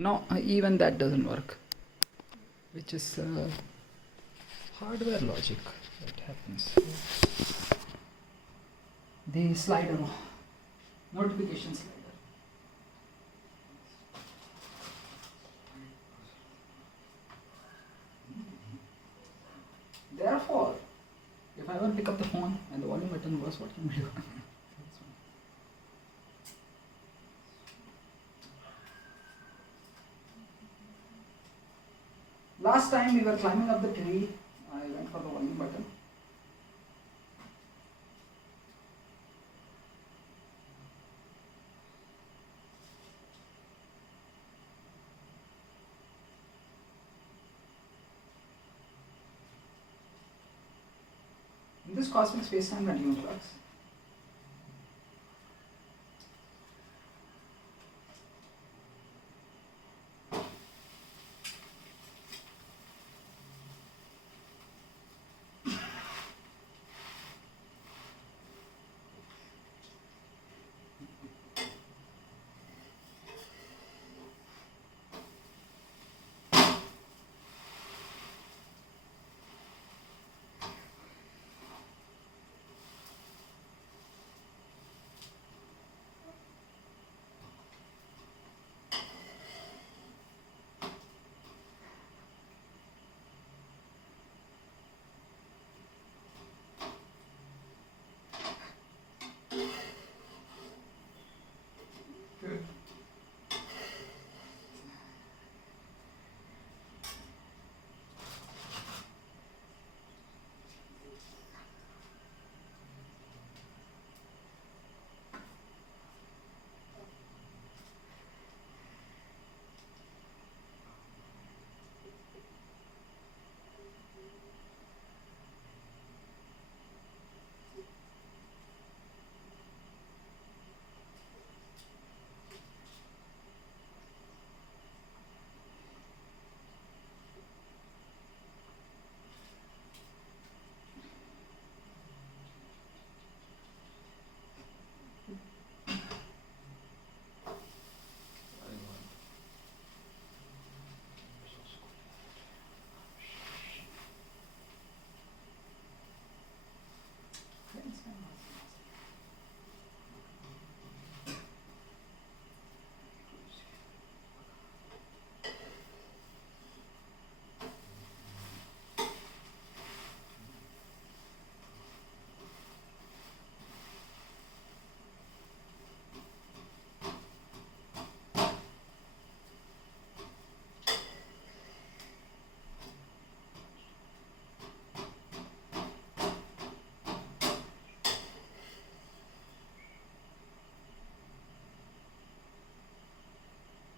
No, even that doesn't work, which is hardware logic that happens. The slider, notification slider. Therefore, if I ever pick up the phone and the volume button was, what can we do? Last time we were climbing up the tree, I went for the volume button. In this cosmic space-time continuum flux,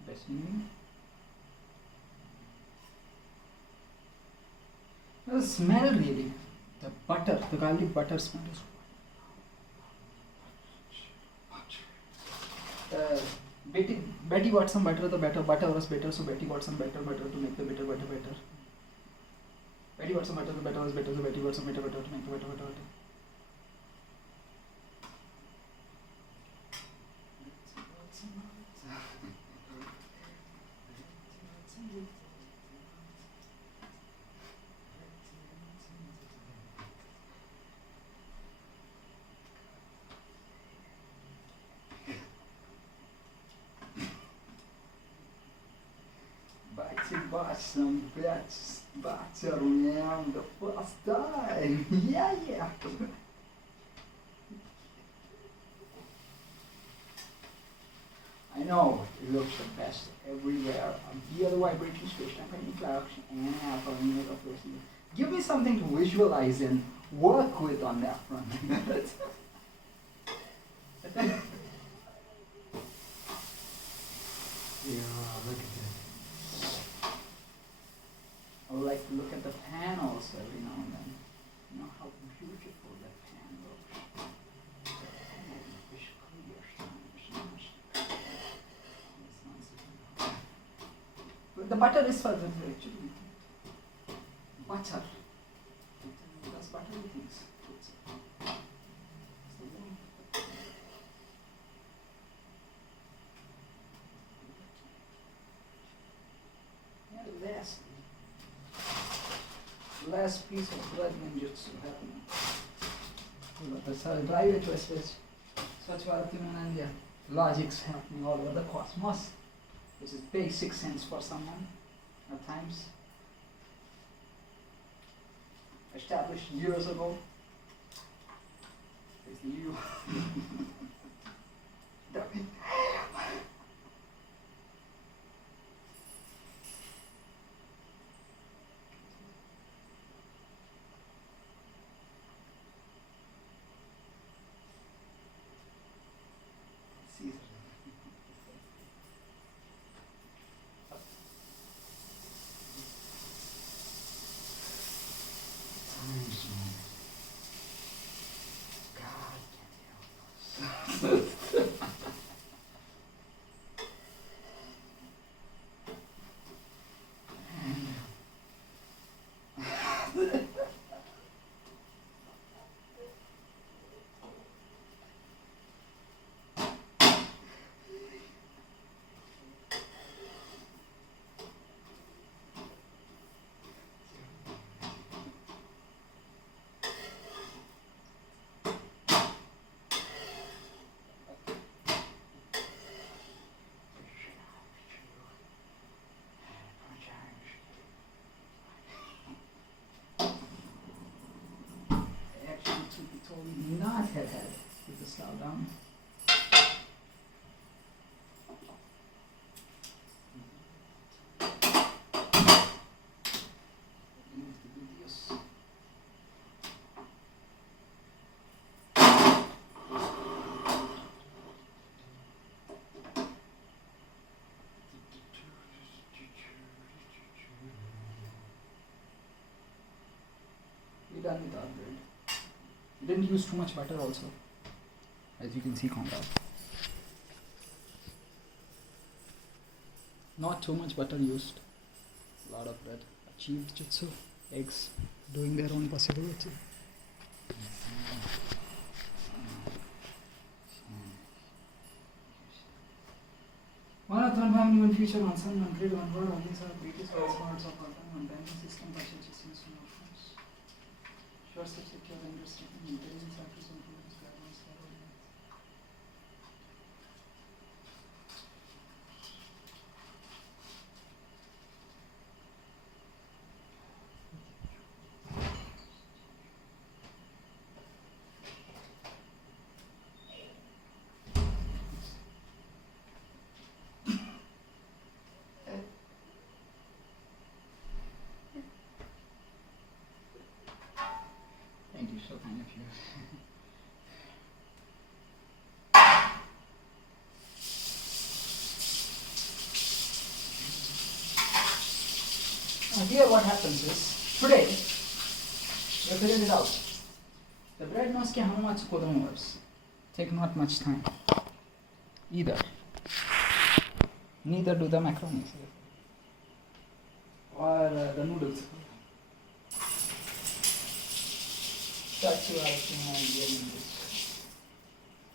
best meaning. The smell really, the butter, the garlic butter smell is. Betty got some butter, the butter was better, so Betty got some butter to make the butter better. Betty got some butter, the butter was better, so Betty got some butter to make the butter better. Some bats around the first time. Yeah. I know it looks the best everywhere. Via the vibrating space-time flux and happening of this. Give me something to visualize and work with on that front. Yeah, look at that. I would like to look at the panels every now and then. You know how beautiful that pan looks. But the butter is for the actually. Butter. That's buttery things. last piece of blood ninjutsu happening. The drive it was Swachh Bharat Mission India. Logics happening all over the cosmos, which is basic sense for someone at times. Established years ago. It's the you. Told me not have had it with the slow down. We're done with our build. Didn't use too much butter also, as you can see, compound. Not too much butter used. A lot of bread. Achieved jutsu. Eggs doing their own possibility. One of one family, one future, one son, one grid, one word, one these are greatest words of one banking system, partial systems, no offense. Sure, such secure and restricted intelligence factors influence guidelines for all. Thank you, so kind of you. Now here what happens is, today, we figured it out. The bread knows how much codon works. Take not much time. Either. Neither do the macaronis. Or the noodles. That's why I think I'm getting this.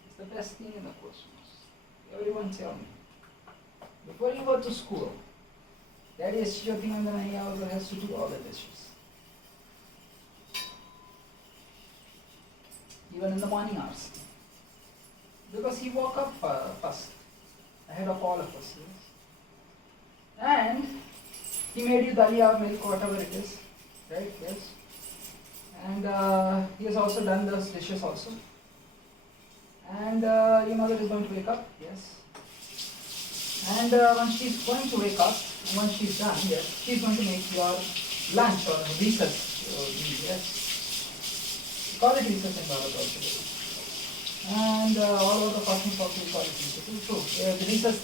It's the best thing in the cosmos. Everyone tell me. Before you go to school, Daddy is shooting on the hour has to do all the dishes. Even in the morning hours. Because he woke up first, ahead of all of us. Yes? And he made you dalia, milk, whatever it is. Right? Yes? And he has also done those dishes also. And your mother is going to wake up, yes. And once she's going to wake up, once she's done, yes, she's going to make your lunch or recess, yes. We call it recess in Bharat also. And all over the cosmos also we call it recess. It's true. The recess,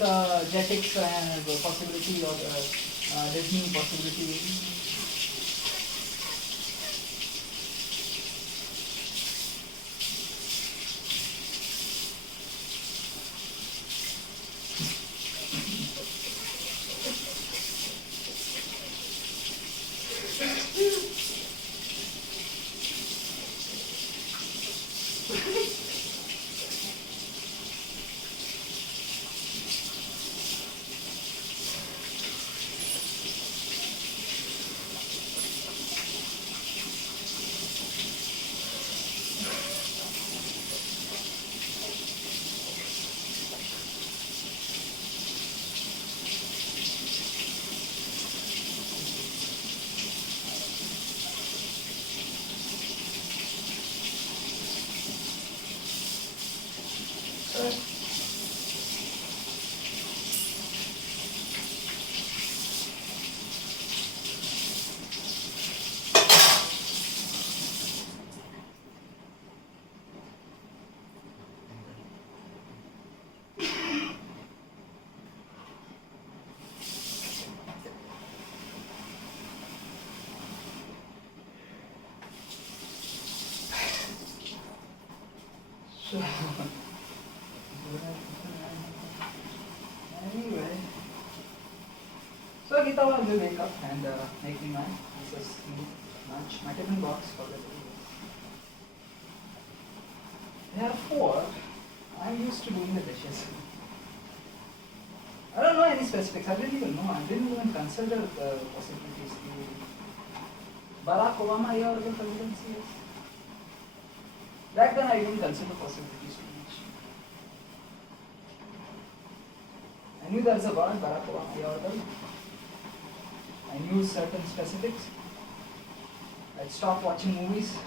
Jetix possibility or Disney possibility. So, anyway, so Gita will wake up and make me my Mrs. lunch, my tiffin box for the day. Therefore, I'm used to doing the dishes. I don't know any specifics. I didn't even know. I didn't even consider the possibilities. Barack Obama year the presidency is. Back then I didn't consider possibilities too much. I knew there was a word, Barack Obama year. I knew certain specifics. I'd stop watching movies.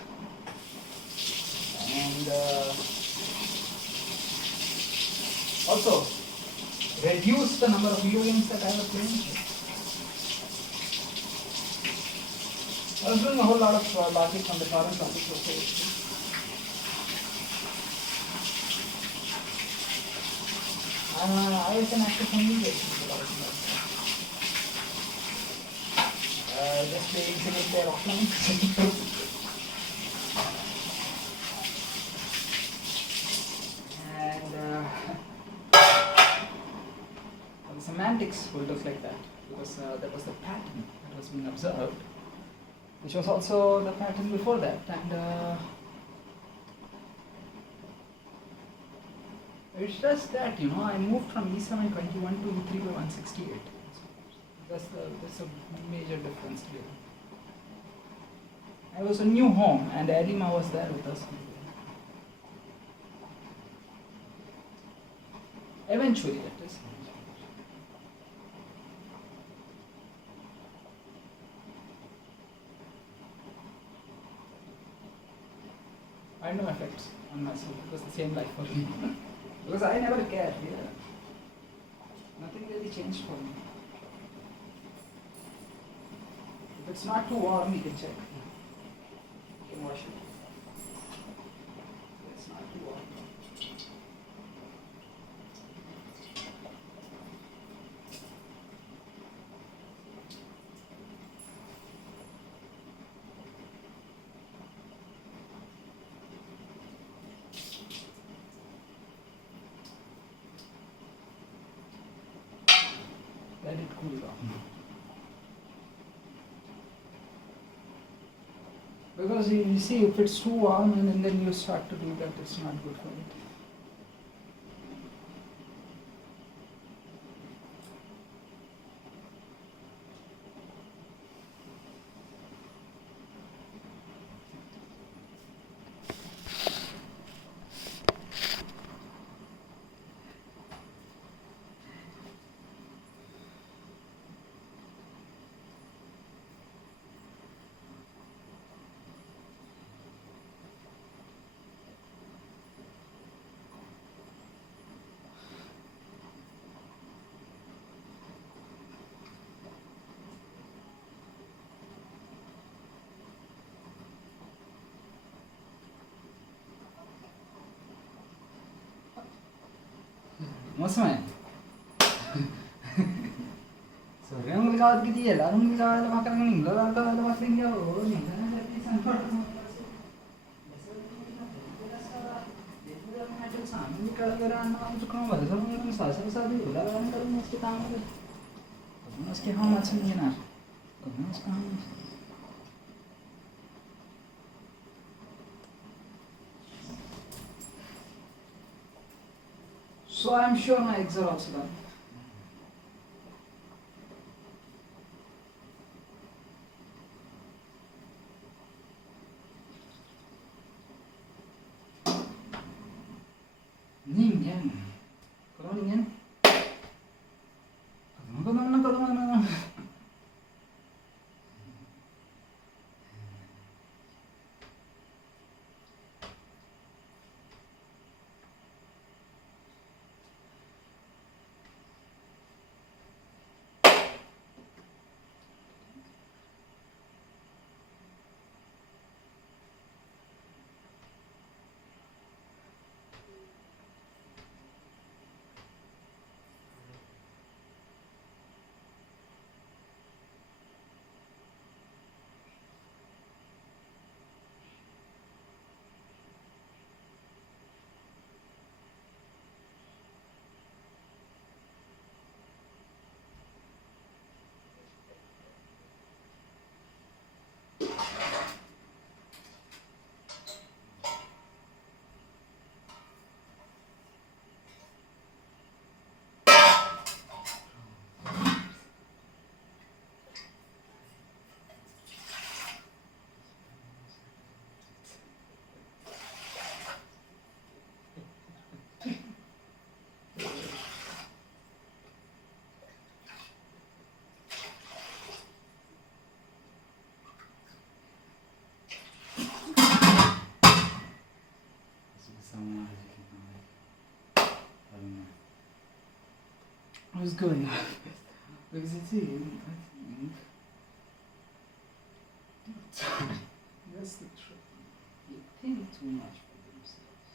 And also reduce the number of video games that I was playing. I was doing a whole lot of logic on the current topic. I was an active communication. Just playing single player offline. Semantics will look like that because that was the pattern that was being observed, which was also the pattern before that. And it's just that, you know, I moved from E721 to E3 by 168. That's a major difference here. I was a new home and Edima was there with us. Eventually, that is. I had no effects on myself. It was the same life for me. Because I never cared. Yeah. Nothing really changed for me. If it's not too warm, you can check. You can wash it. It's not too warm. Let it cool down. Because you see, if it's too warm and then you start to do that, it's not good for it. മോശമായ சொர்க்கம் உங்களுக்கு ஆகுது எல்லாரும் உங்களுக்கு ஆகலை பார்க்குறாங்க நீங்களும் ஆகலை பார்க்குறீங்க ஓ நீங்கள் सामने कल आना चुका हूँ बस हम साथ साथ ही उड़ा गाना करूँगा उसके काम में उसके हम अच्छा नहीं ना करूँगा उसका हम So I'm sure my eggs are also done. Ningen. Kalau ningen. Kalau mana. was going? Because you see, I think that's the truth. They think too much for themselves.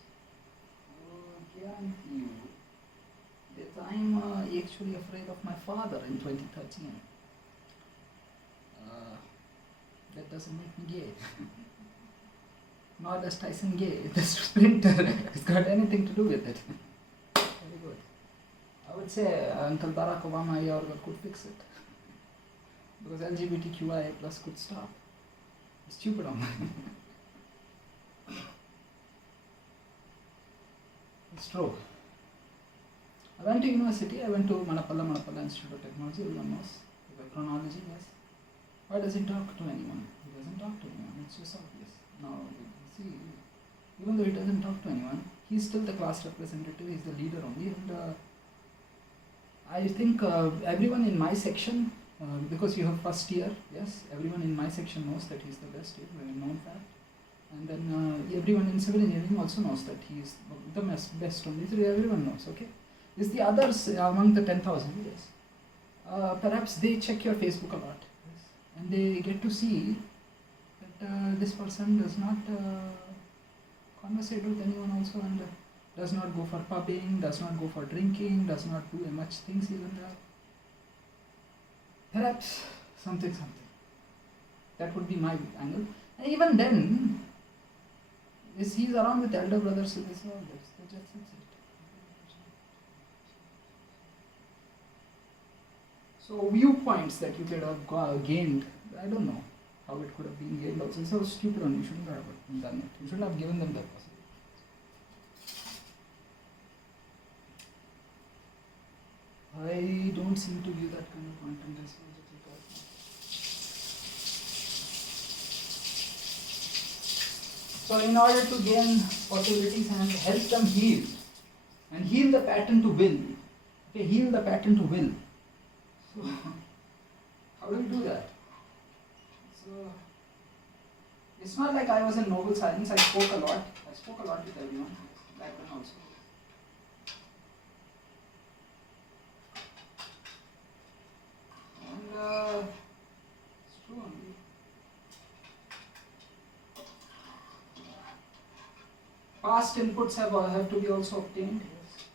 I will guarantee you that I'm actually afraid of my father in 2013. That doesn't make me gay. Nor does Tyson gay. The sprinter has got anything to do with it. Very good. I would say Uncle Barack Obama could fix it. Because LGBTQIA plus could stop. Stupid on It's true. I went to university, I went to Manapalla Institute of Technology, everyone knows. The chronology, yes. Why does he talk to anyone? He doesn't talk to anyone, it's just obvious. Now, see, even though he doesn't talk to anyone, he's still the class representative, he's the leader only. And I think everyone in my section, because you have first year, yes, everyone in my section knows that he's the best, very known fact. And then everyone in civil engineering also knows that he is the best only, so everyone knows, okay? Is the others among the 10,000, yes. Perhaps they check your Facebook a lot, yes, and they get to see that this person does not conversate with anyone also, and does not go for pubbing, does not go for drinking, does not do much things even there. Perhaps something. That would be my angle. And even then, he's around with elder brothers, so this all this. That's it. So viewpoints that you could have gained, I don't know how it could have been gained also. It's so stupid on you shouldn't have done it. You shouldn't have given them that possibility. I don't seem to view that kind of content as positive. So in order to gain possibilities and help them heal, and heal the pattern to will. Okay, heal the pattern to will. So how do we do that? So it's not like I was in noble silence. I spoke a lot with everyone back then also. And it's true only. Past inputs have to be also obtained. Yes.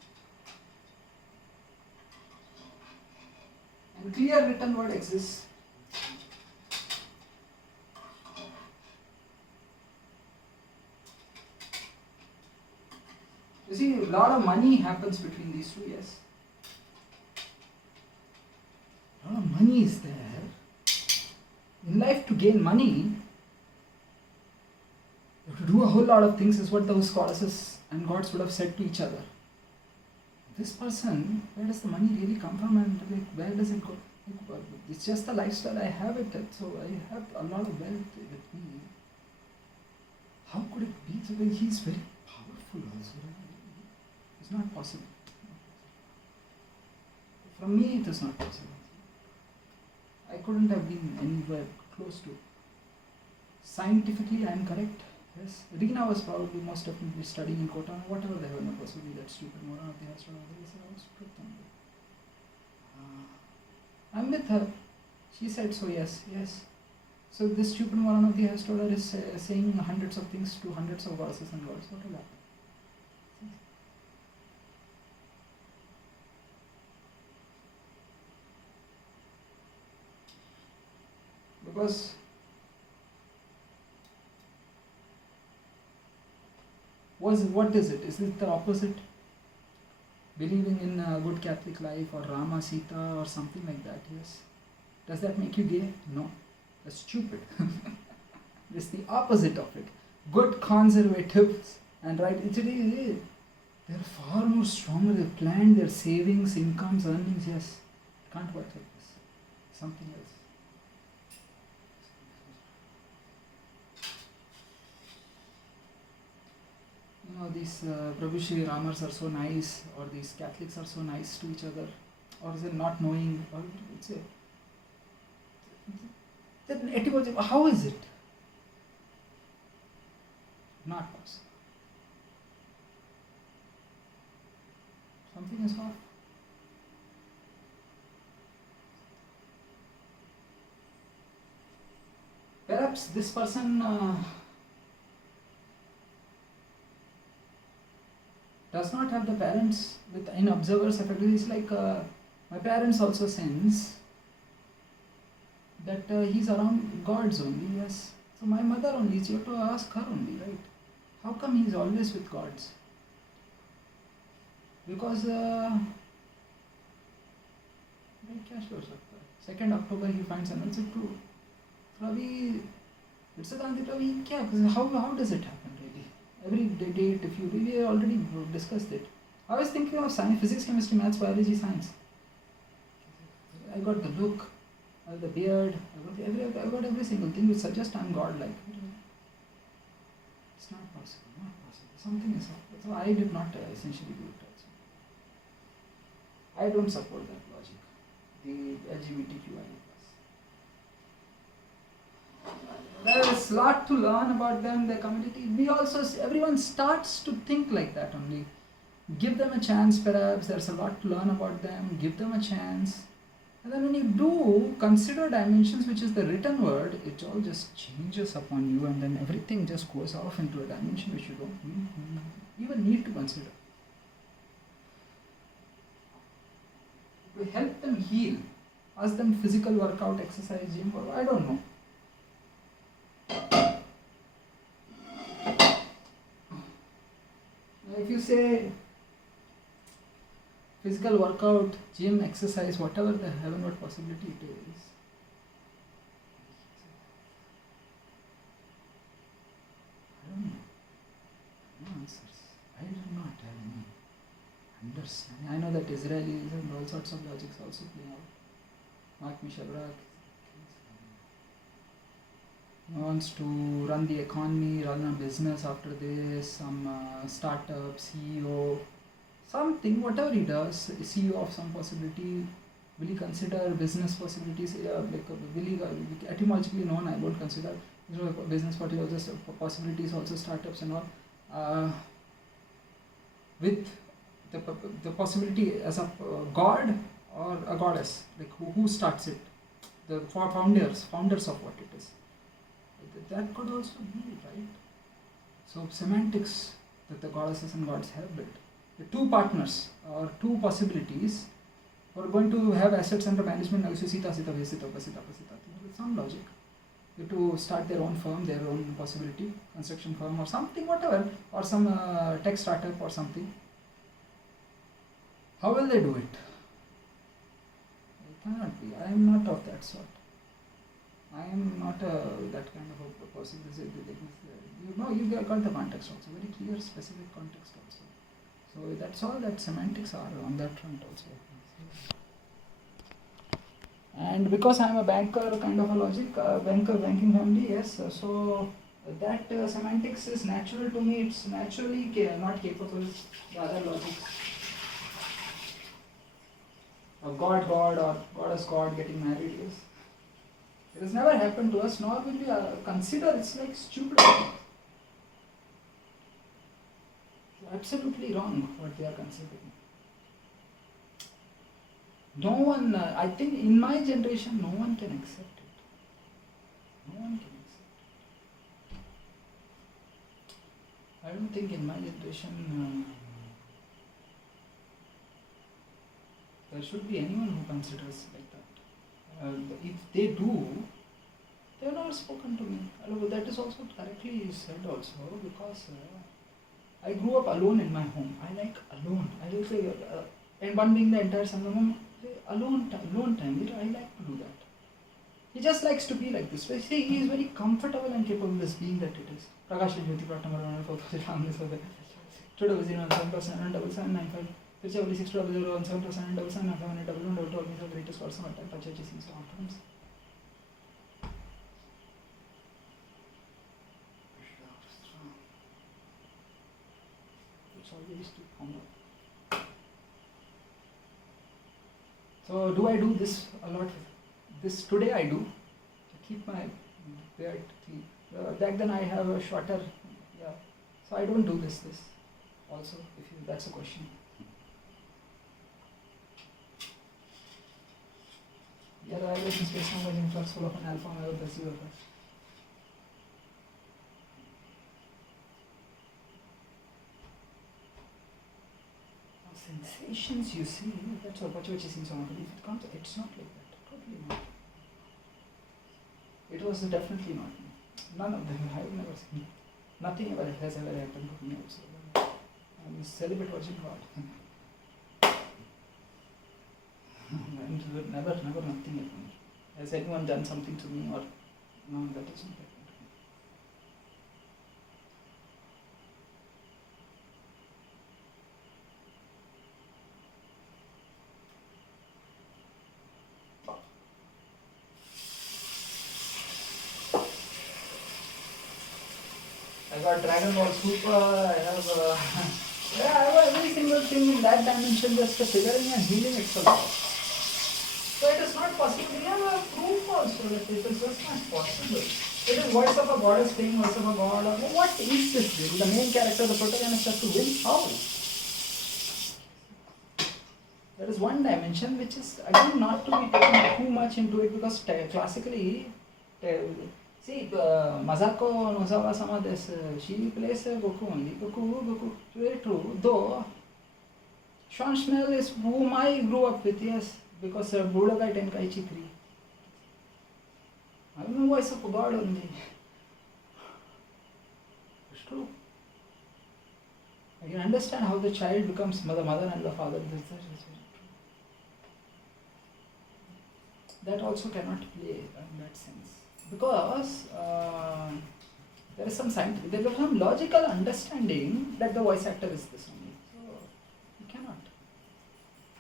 And clear written word exists. You see, a lot of money happens between these two, yes. A lot of money is there. In life, to gain money, you have to do a whole lot of things, is what those goddesses and gods would have said to each other. This person, where does the money really come from, and where does it go? It's just the lifestyle I have it, so I have a lot of wealth with me. How could it be? So he's very powerful also. It's not possible. From me, it is not possible. I couldn't have been anywhere close to it. Scientifically, I am correct. Yes. Reena was probably most definitely studying in Kota, whatever the hell was possibly that stupid moron of the astrologer. I was truth only. I'm with her. She said so, yes. So this stupid moron of the astrologer is saying hundreds of things to hundreds of goddesses and gods. What will happen? Because what is it? Is it the opposite? Believing in a good Catholic life, or Rama, Sita, or something like that, yes. Does that make you gay? No. That's stupid. It's the opposite of it. Good conservatives and right, they're far more stronger. They've planned their savings, incomes, earnings, yes. It can't work like this. Something else. These Prabhu Shri Ramars are so nice, or these Catholics are so nice to each other, or is it not knowing, or it's then etymology, how is it? Not possible. Something is off. perhaps this person does not have the parents with in observers effect. It's like my parents also sense that he's around gods only, yes. So my mother only, so you have to ask her only, right? How come he's always with gods? Because क्या सोच सकता है 2nd October he finds an answer to Ravi. It's a Gandhi Ravi. How does it happen really? Every date, if you really already discussed it. I was thinking of science, physics, chemistry, maths, biology, science. I got the look, I got the beard, I got every single thing which suggests I'm godlike. It's not possible, not possible. Something is up. So I did not essentially do it also. I don't support that logic. The LGBTQI+. There is a lot to learn about them, their community. Everyone starts to think like that only. Give them a chance, perhaps. There's a lot to learn about them. Give them a chance. And then when you do consider dimensions, which is the written word, it all just changes upon you, and then everything just goes off into a dimension which you don't even need to consider. We help them heal. Ask them physical workout, exercise, gym, or I don't know. If you say physical workout, gym, exercise, whatever the heavenward possibility it is, I don't know. No answers. I do not have any understanding. I know that Israelis and all sorts of logics also play out. Mark Mishabrak wants to run the economy, run a business after this, some startup, CEO, something, whatever he does, CEO of some possibility. Will he consider business possibilities? Will he, etymologically known, I won't consider business possibilities, also startups and all. With the possibility as a god or a goddess, like who starts it? The founders of what it is. That could also be, right? So semantics that the goddesses and gods have built. The two partners or two possibilities who are going to have assets under management, with some logic. To start their own firm, their own possibility, construction firm or something, whatever, or some tech startup or something. How will they do it? It cannot be. I am not of that sort. I am not that kind of a person. You got the context also, very clear, specific context also. So that's all that semantics are on that front also. And because I am a banker, kind of a logic, banking family, yes, so that semantics is natural to me. It's naturally not capable the other logics. A god or goddess god getting married, yes. It has never happened to us, nor will we consider. It's like stupid. Absolutely wrong what they are considering. No one, I think in my generation, no one can accept it. No one can accept it. I don't think in my generation there should be anyone who considers like that. If they do, they have never spoken to me. That is also correctly said also, because I grew up alone in my home. I like alone. I will say, and one being the entire Sanghamam, alone time. I like to do that. He just likes to be like this. See, he is very comfortable and capable as being that it is. Prakash Jyoti Pratamar 4 Today was 7%, 60017%, the greatest person of time, Pachachi seems to outcomes. It's always to honor. So, do I do this a lot? This today I do. I keep my beard clean. Back then I have a shorter, yeah. So I don't do this also, if that's a question. Yeah, the evaluation space number is influx full of an alpha over the 0. sensations you see, that's what you're chasing someone. If it comes, it's not like that. Totally not. It was definitely not me. None of them. I've never seen. Nothing ever has ever happened to me also. I'm a celibate virgin God. And never nothing happened. Has anyone done something to me or no, that is not happened to me. I got Dragon Ball Super, I have yeah, I have every single thing in that dimension just figuring and healing itself. So it is not possible. We have a proof also that it is just not possible. It is voice of a goddess playing voice of a god. What is this really? The main character, the protagonist has to win. How? There is one dimension which is again not to be taken too much into it because classically, see, Masako Nozawa-sama, she plays Goku only. Goku, very true. Though, Sean Schnell is whom I grew up with, yes, because Budokai Tenkaichi 3. I don't know voice of a god only. It's true. I can understand how the child becomes the mother and the father. That is very true. That also cannot play in that sense. Because there is some scientific, there is some logical understanding that the voice actor is this only. So, you cannot.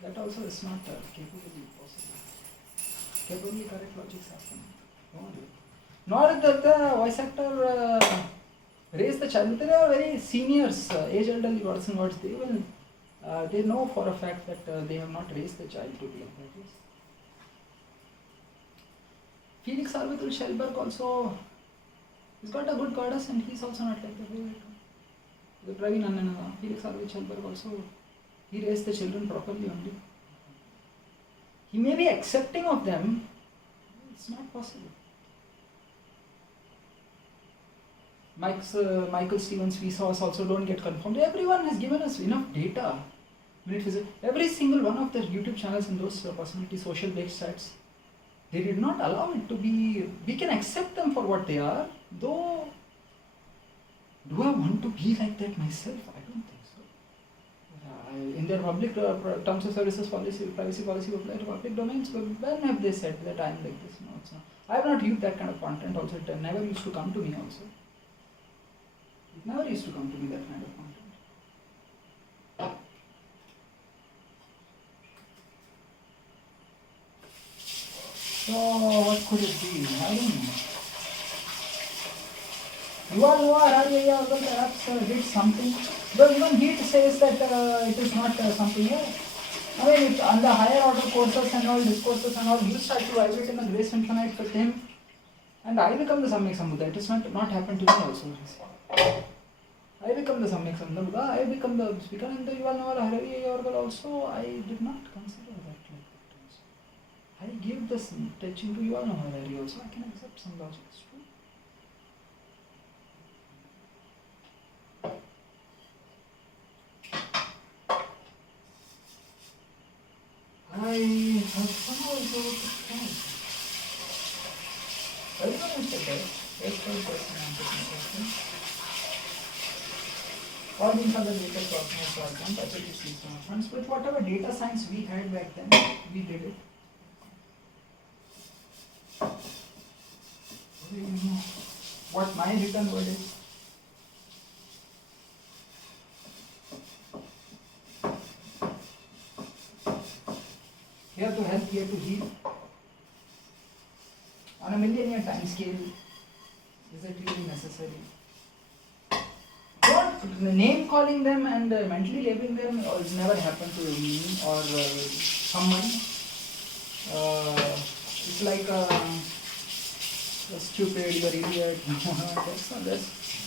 That also is not capably possible. Capably correct logics happen. Nor that the voice actor raised the child. They are very seniors, age elderly gods and gods. They know for a fact that they have not raised the child to be like that. Yes. Felix Arvitul Schellberg also, he's got a good goddess and he's also not like that. The Praveen Annana, Felix Arvitul Schellberg also, he raised the children properly only. He may be accepting of them, it's not possible. Michael Stevens Vsauce also don't get confirmed. Everyone has given us enough data. Every single one of the YouTube channels and those personality social based sites, they did not allow it to be, we can accept them for what they are, though, do I want to be like that myself? I don't think so. In their public terms of services policy, privacy policy apply to public domains, when have they said that I am like this? No, it's not. I have not viewed that kind of content also, it never used to come to me also. It never used to come to me, that kind of content. So, what could it be? I don't know. Yuval Noah Harari also perhaps did something. But even he says that it is not something. I mean, if on the higher order courses and all, discourses and all, you start to vibrate in the grace infinite with him. And I become the Samyak Sambuddha. It has not happened to me also. I become the Samyak Sambuddha. I become the speaker. And the Yuval Noah Harari also, I did not consider that. I give this teaching to Yuval Noah Harari also. I can accept some logic. It's true. I have somehow thought everyone is okay. That's the question I'm taking. All these are the latest documents for example. I take these friends. With whatever data science we had back then, we did it. You know what my written word is? Here to help, here to heal. On a millennial time scale, is it really necessary? Don't name calling them and mentally labeling them never happened to me or someone. It's like you're stupid, you're idiot, that's not this.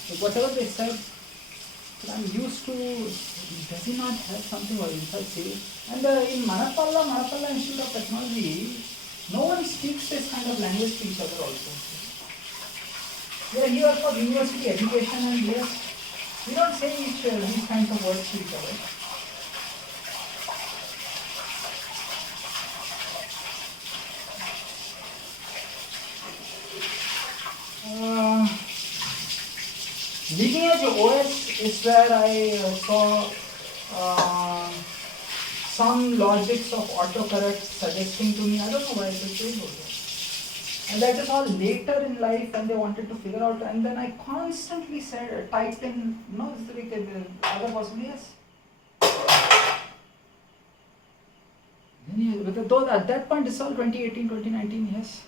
But whatever they said, I'm used to, does he not have something or inside say? And in Manapalla Institute of Technology, no one speaks this kind of language to each other also. We are here for university education and yes, we don't say these kinds of words to each other. Uh, Lineage OS is where I saw some logics of autocorrect suggesting to me, I don't know why it was doing also. And that is all later in life when they wanted to figure out, and then I constantly said, typed in, no, this is like other possibilities. But though at that point it's all 2018, 2019, yes.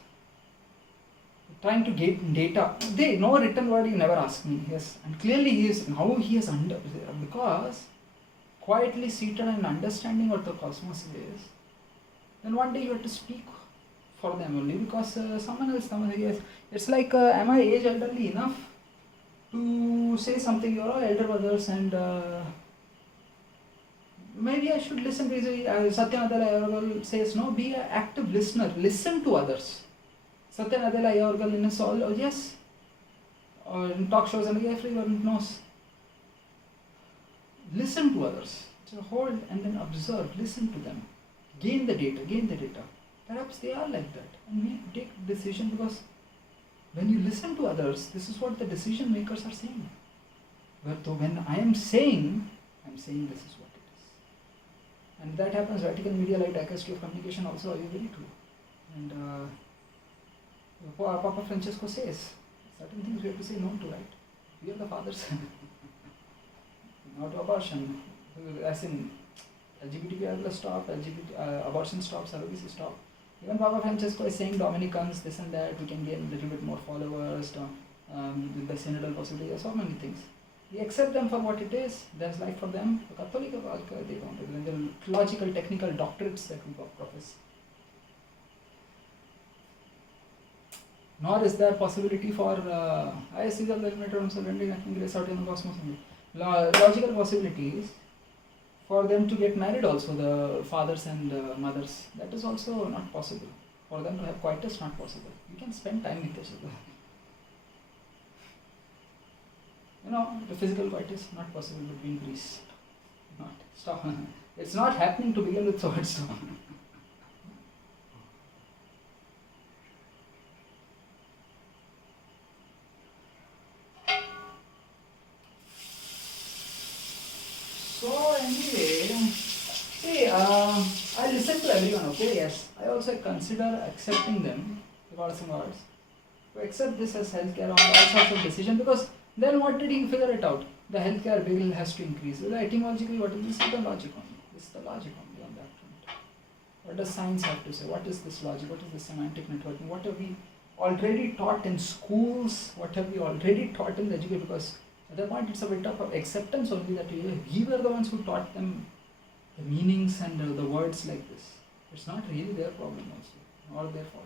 Trying to get data. They no written word you never ask me, yes. And clearly he is now he is under because quietly seated and understanding what the cosmos is. Then one day you have to speak for them only because someone else, yes. It's like am I age elderly enough to say something? You're all elder brothers and maybe I should listen to Satya Nadella Ayurgal says no, be an active listener, listen to others. Satya Nadella Ayurgal in his all, oh yes, or in talk shows and everyone knows. Listen to others, so hold and then observe, listen to them, gain the data. Perhaps they are like that and take decision because when you listen to others, this is what the decision makers are saying. But when I am saying this is what it is. And that happens, Vatican media like dichotomy of communication also are very true. And Papa Francesco says, certain things we have to say no to, right? We are the fathers. Not to abortion. As in, LGBTQ stop, abortion stop, surrogacy stop. Even Papa Francesco is saying Dominicans, this and that, we can gain a little bit more followers, with the synodal possibility, so many things. We accept them for what it is, there's life for them. The Catholic, they don't. The logical, technical doctorates that we profess. Nor is there possibility for ISCs of the eliminator themselves rendering grace out in the cosmos only. Logical possibilities for them to get married also, the fathers and mothers, that is also not possible. For them to have coitus, not possible. You can spend time with each other. You know, the physical coitus, not possible between priests. Not. Stop. It's not happening to begin with, so it's not. So anyway, see, I listen to everyone, okay, yes. I also consider accepting them, gods and gods, to accept this as healthcare on all sorts of decision, because then what did he figure it out? The healthcare bill has to increase. Well, etymologically, what is this? Is the logic only. This is the logic only on that front. What does science have to say? What is this logic? What is this semantic networking? What have we already taught in schools? What have we already taught in the education? Because at that point, it's a bit of acceptance only that we were the ones who taught them the meanings and the words like this. It's not really their problem also, or their fault.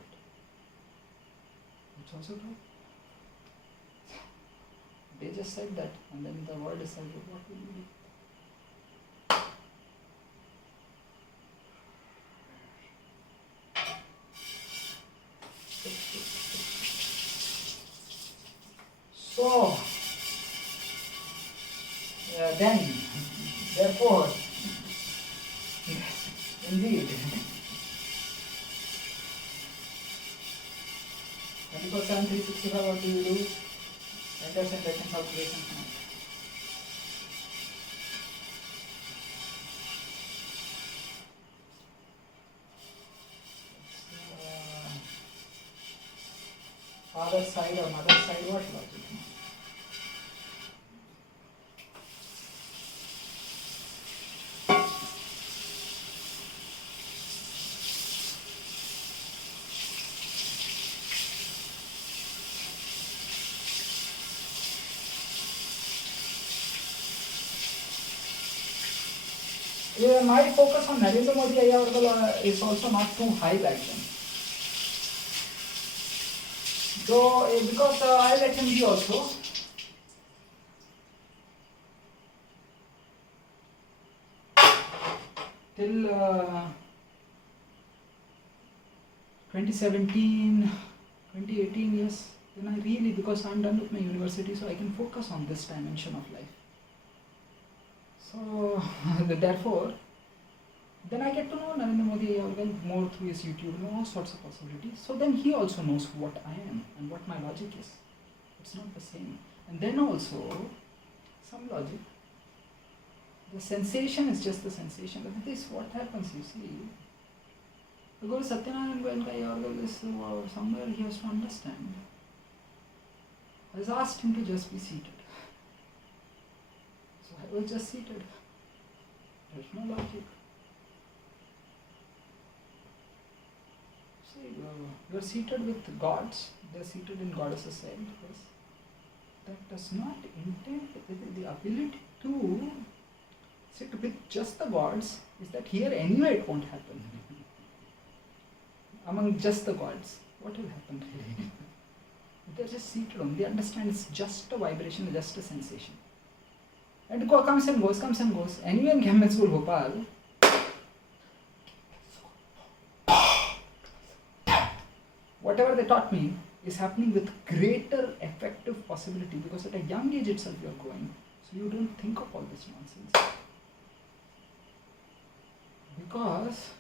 It's also true. They just said that, and then the word is said, what will we do? So, then, therefore, indeed, 24/7, 365, what do you do? Enters and reckons out grace and command. Father's side or mother's side, what logic? My focus on Narendra Modi Ayyavargal is also not too high back then. So, because I let him be also. Till 2017, 2018, yes. Then I really, because I'm done with my university, so I can focus on this dimension of life. So, therefore, then I get to know Narendra Modi Ayyavargal more through his YouTube, all sorts of possibilities. So then he also knows what I am and what my logic is. It's not the same. And then also, some logic. The sensation is just the sensation. But this, what happens, you see, the Guru Satyanarayana Goenka or this, somewhere he has to understand. I was asked him to just be seated. So I was just seated. There's no logic. See, you're seated with gods, they're seated in goddesses' side. Yes. That does not intend the ability to sit with just the gods, is that here anyway it won't happen. Among just the gods, what will happen really? They're just seated on, they understand it's just a vibration, just a sensation. And it comes and goes, comes and goes. Anyway in Government School Bhopal, whatever they taught me is happening with greater effective possibility, because at a young age itself you are growing. So you don't think of all this nonsense. Because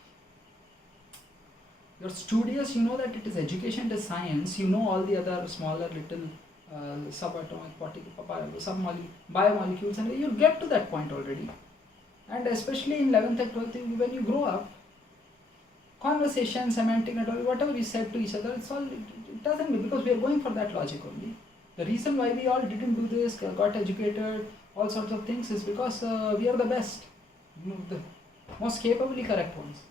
you're studious, you know that it is education, it is science, you know all the other smaller little subatomic particles, biomolecules, and you'll get to that point already. And especially in 11th and 12th, when you grow up, conversation, semantic network, whatever we said to each other, it doesn't mean, because we are going for that logic only. The reason why we all didn't do this, got educated, all sorts of things, is because we are the best, the most capably correct ones.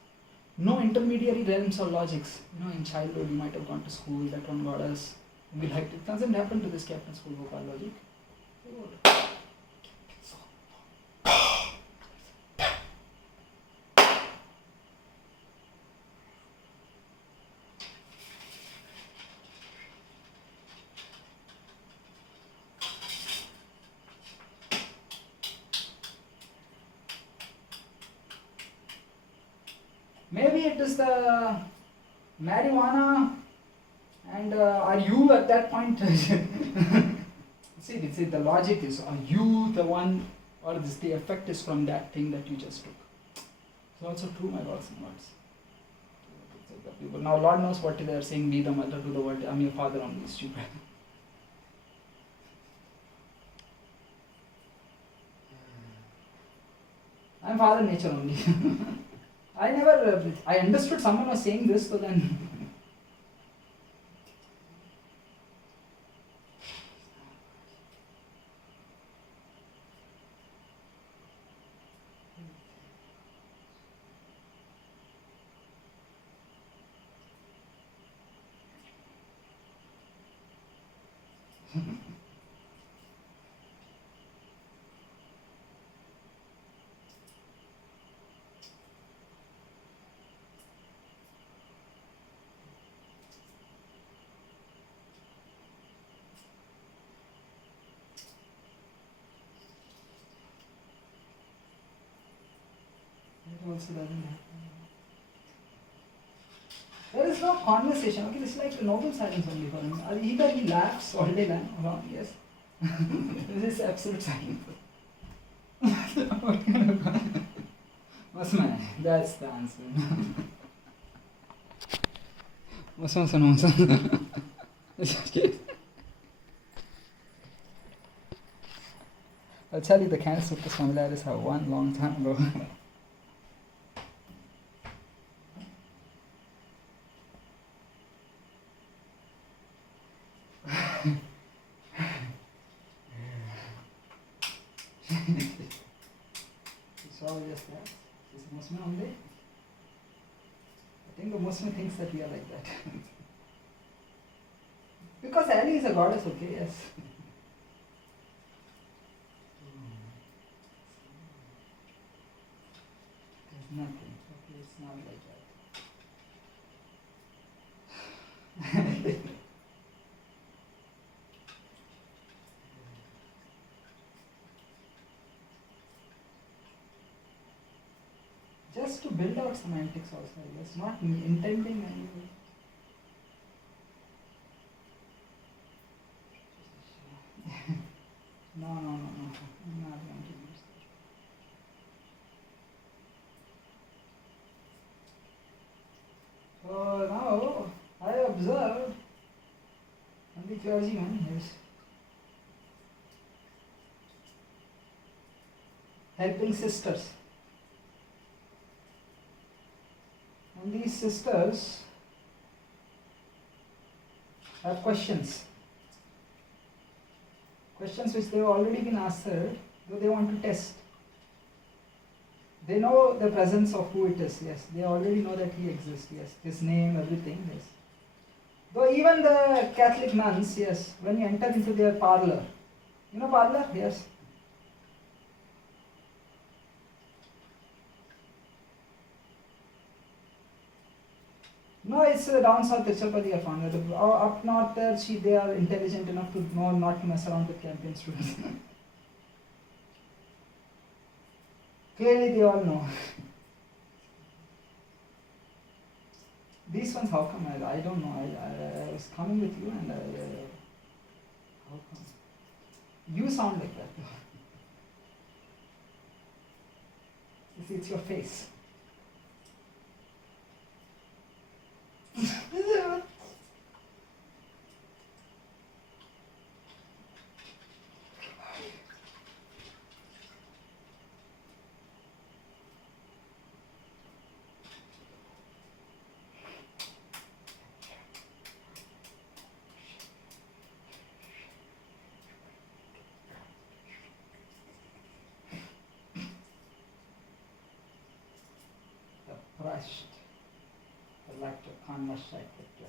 No intermediary realms or logics. In childhood you might have gone to school, that one got us, we liked it. It doesn't happen to this Captain School Bhopal logic. Maybe it is the marijuana, and are you at that point? See, the logic is, are you the one, or the effect is from that thing that you just took? It's also true, my lords and lords. People, now Lord knows what they are saying, be the mother to the world, I'm your father only, stupid. I'm father nature only. I understood someone was saying this, but then it also doesn't happen. There is no conversation. Okay, this is like noble silence only for him. Either he laughs all day long, yes. This is absolute silence. Musman, that's the answer. Musman. I'll tell you the cancer of familiaris have one long time ago. So yes, that is Muslim only. I think the Muslim thinks that we are like that. Because Ali is a goddess, okay, yes. There's nothing. Okay, it's not like that. Just to build out semantics also, I guess, not intending anything. No, I'm not going to use that. So now I observed, and the clergyman is helping sisters. And these sisters have questions. Questions which they have already been answered, though they want to test. They know the presence of who it is, yes. They already know that he exists, yes. His name, everything, yes. Though even the Catholic nuns, yes, when you enter into their parlor, you know parlor? Yes. No, it's down south Tirupati I found it. Up north there, they are intelligent enough to know not to mess around with campaign students. Clearly they all know. These ones, how come? I don't know. I was coming with you and how come? You sound like that. It's your face. Crushed. I like to conversate with you.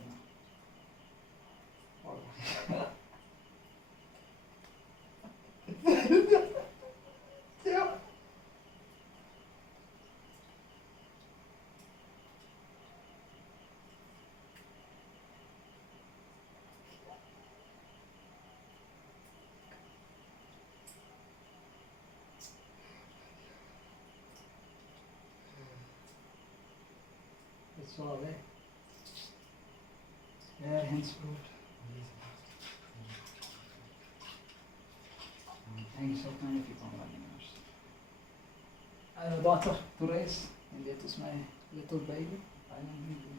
Yeah. It's all there. There, henceforth. Thank you so kindly for coming. I have a daughter to raise, and that is my little baby. I don't need to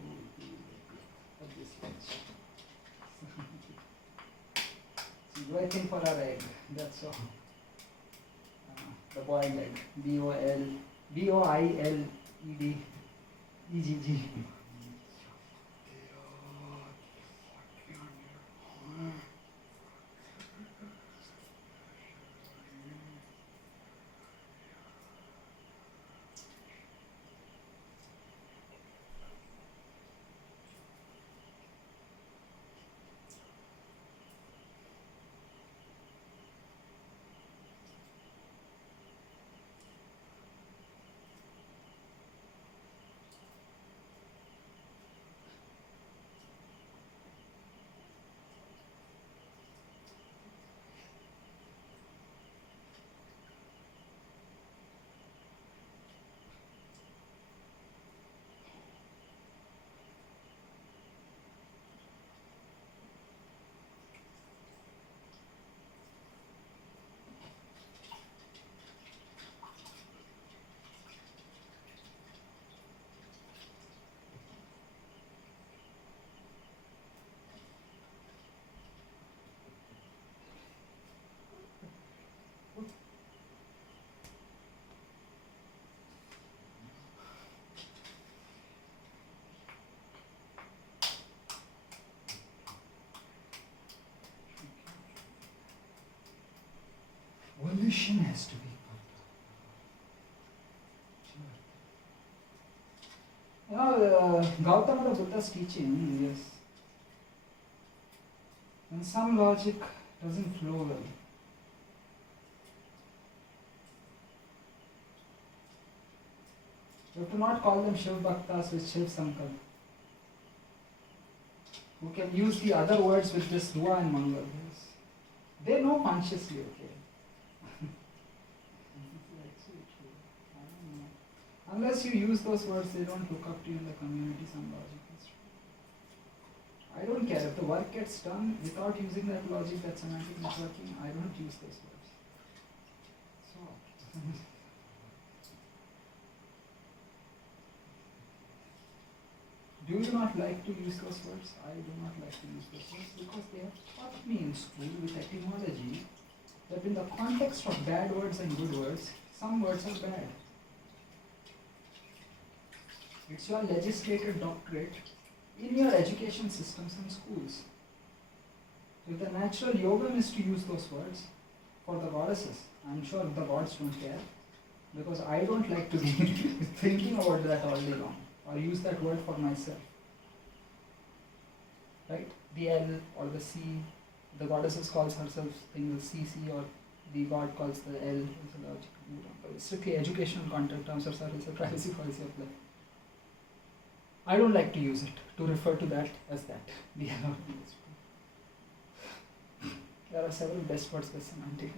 do at this stage. She's waiting for her egg, that's all. The boiled egg. B-O-I-L-E-D. EGG. Volition has to be part of it. Gautama Buddha's teaching, yes. When some logic doesn't flow well, you have to not call them Shiv Bhaktas with Shiv Sankalp, who can use the other words with this Dua and Mangal. Yes. They know consciously, okay. Unless you use those words, they don't look up to you in the community, some logic is true. I don't care. If the work gets done without using that logic, that semantic networking, I don't use those words. So, do you not like to use those words? I do not like to use those words because they have taught me in school with etymology that in the context of bad words and good words, Some words are bad. It's your legislated doctorate in your education systems and schools. If the natural yogam is to use those words for the goddesses, I'm sure the gods don't care, because I don't like to be thinking about that all day long or use that word for myself. Right? The L or the C, the goddesses calls herself things the CC, or the god calls the L. Strictly educational content, terms of service, or privacy policy of life. I don't like to use it to refer to that as that. The L or the S. There are several best words with semantic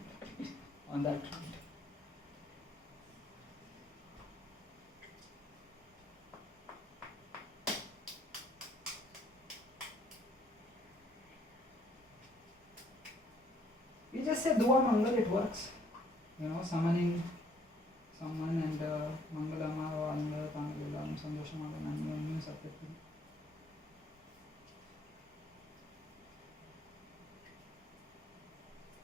on that front. We just say Dua Mangal, it works. Summoning someone and Mangalama, Vanga, Pangalam, Sandoshamala, Nanu, Sapati.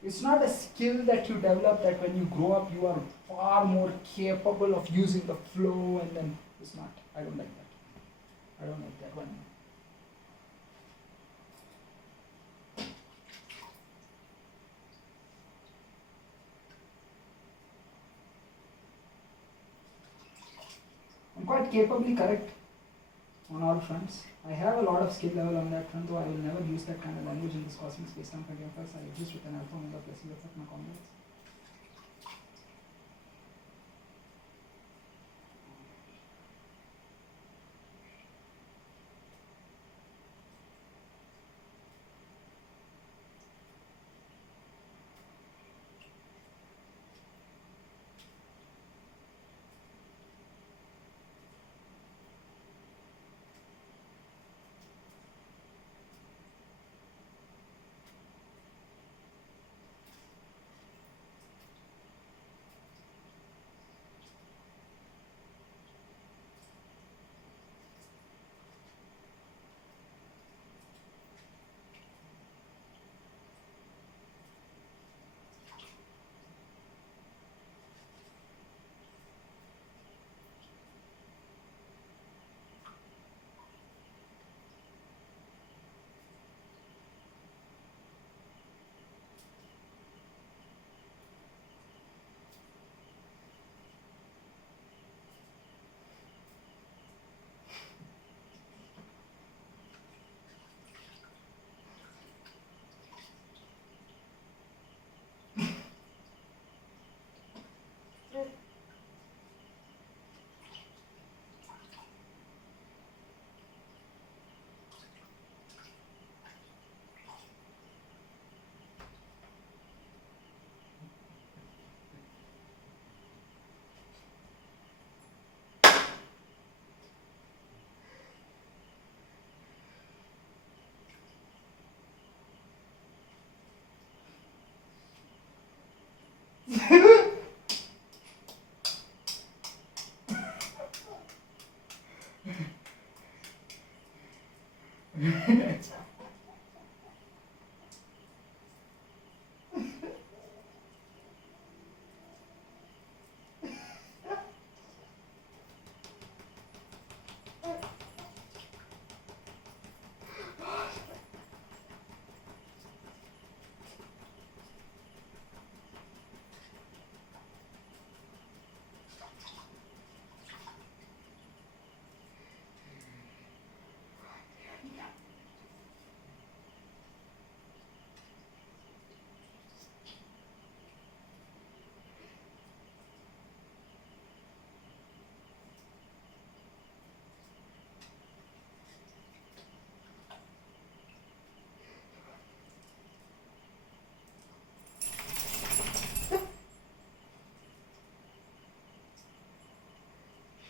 It's not a skill that you develop that when you grow up you are far more capable of using the flow, and then it's not. I don't like that. I don't like that one. I'm quite capably correct on all fronts. I have a lot of skill level on that front, though I will never use that kind of language in this cosmic space-time continuum. I exist with an alpha omega plus U of my complex.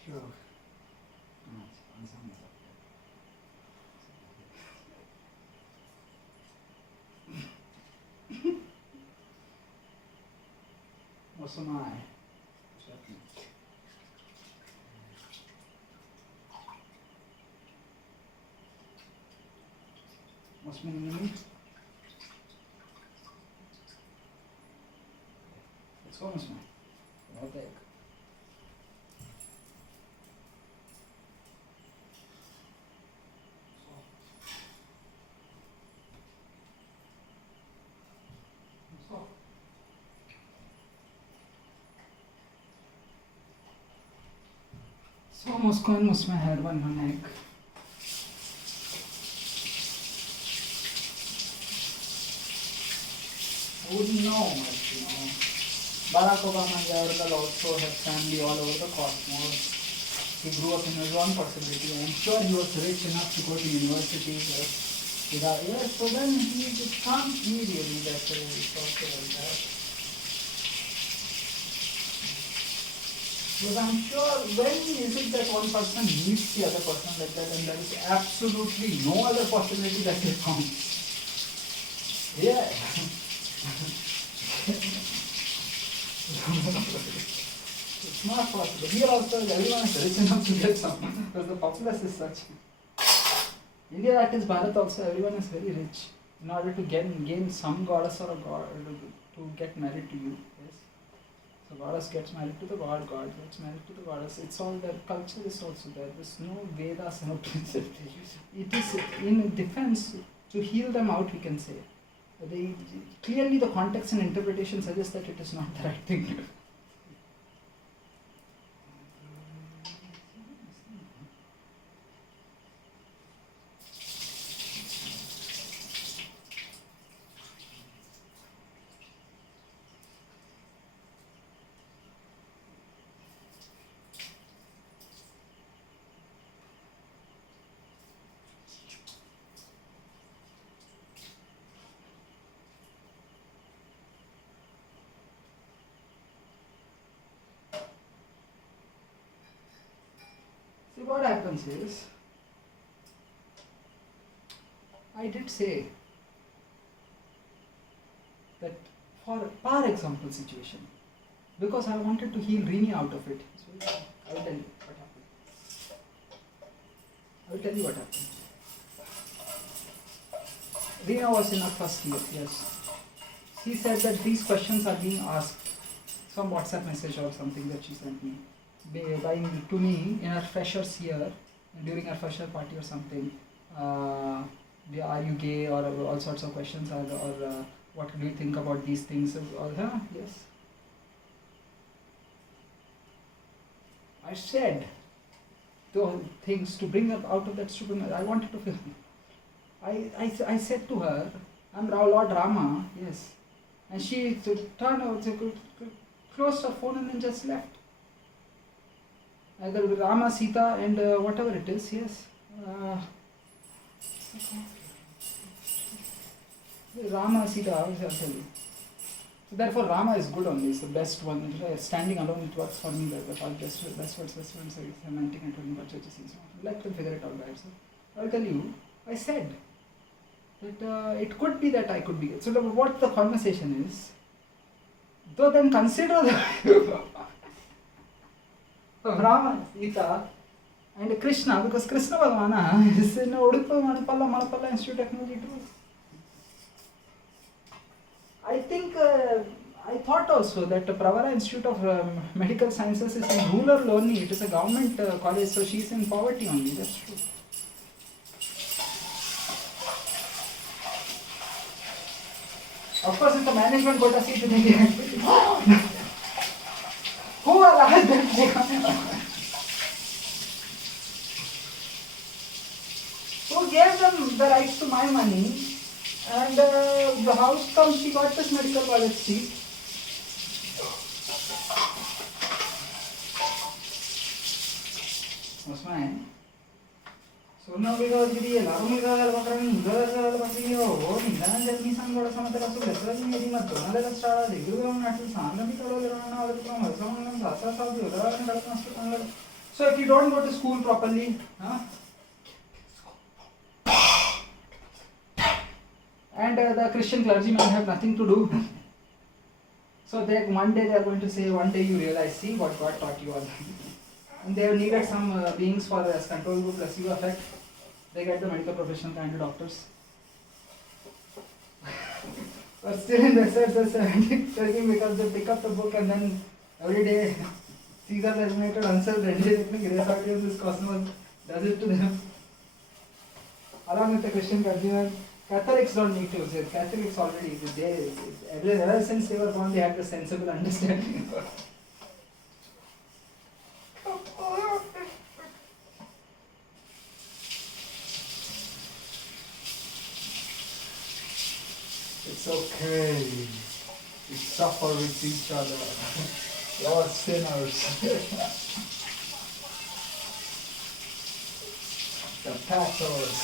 Sure. What's am I? What's my name? Let's go, Musma. Right there. मुझको उसमें hair बनाना है. I wouldn't know much, Barack Obama will also have family all over the cosmos. He grew up in his own possibility. I'm sure he was rich enough to go to university. Yes, so then it can't be really that it's also like that. But I'm sure when is it that one person meets the other person like that and there is absolutely no other possibility that they found? Yeah. It's not possible. Here also everyone is rich enough to get some because the populace is such. India, that is Bharat also, everyone is very rich. In order to gain some goddess or a god to get married to you. Yes. So goddess gets married to the god, god gets married to the goddess. It's all there. Culture is also there. There's no Vedas, no precept. It is in defense to heal them out, we can say. Clearly the context and interpretation suggests that it is not the right thing. See, what happens is, I did say that for example situation, because I wanted to heal Rini out of it, so I will tell you what happened. Reena was in her first year, yes. She said that these questions are being asked, some WhatsApp message or something that she sent me. To me in her freshers year, during her fresher party or something, are you gay, or all sorts of questions, or what do you think about these things? Yes. I said the things to bring her out of that stupid. I wanted to feel. I said to her, I'm Lord Rama, yes, and she turned out, closed her phone and then just left. Either Rama, Sita, and whatever it is, yes. Rama, Sita, I'll tell you. So therefore, Rama is good only, it's the best one. Standing alone, it works for me. The best words, so it's semantic and talking about churches and so on. Let them figure it out by itself. I'll tell you, I said that it could be that I could be. So what the conversation is, though then consider the Rama, Sita, and Krishna, because Krishna Bhagavana is in Udupi, Manipala Institute of Technology too. I think, I thought also that the Pravara Institute of Medical Sciences is in rural only. It is a government college, so she is in poverty only. That's true. Of course, if the management got a seat in India, who allowed them to Who gave them the rights to my money? And how come she got this medical college seat? Osman. So now we go to the Larumiga, Bakran, Gaza, Bakio, Nilan, Nisan, or some other Susan, Madonna, Star, the Guru, Natal San, and the so if you don't go to school properly, and the Christian clergymen have nothing to do. So one day they are going to say, one day you realize, see what God taught you all. And they have needed some beings for as control group placebo effect. They get the medical professional kind of doctors. But still in the sense of taking, because they pick up the book and then every day Caesar resonated answers, grace audience is cosmos, does it to them. Along with the Christian clergymen, Catholics don't need to say. Catholics already, ever since they were born, they had the sensible understanding. It's okay. We suffer with each other. We are sinners. The pathos.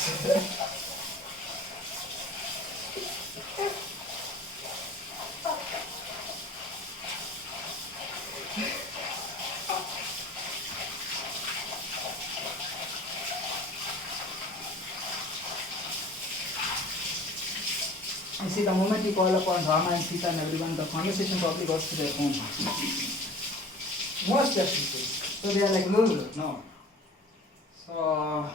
You see, the moment you call upon Rama and Sita and everyone, the conversation probably goes to their home. Most definitely. So they are like, no. So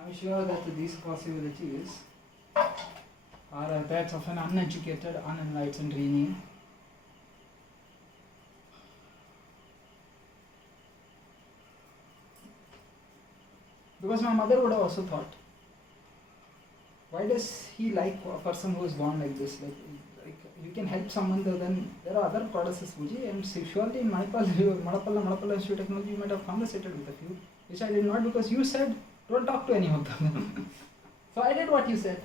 I'm sure that these possibilities are that of an uneducated, unenlightened Rini. Because my mother would have also thought, why does he like a person who is born like this? Like you can help someone, then there are other goddesses, Puji, and surely in Madapalla Institute of Technology, you might have conversated with a few, which I did not because you said, don't talk to any of them. So I did what you said.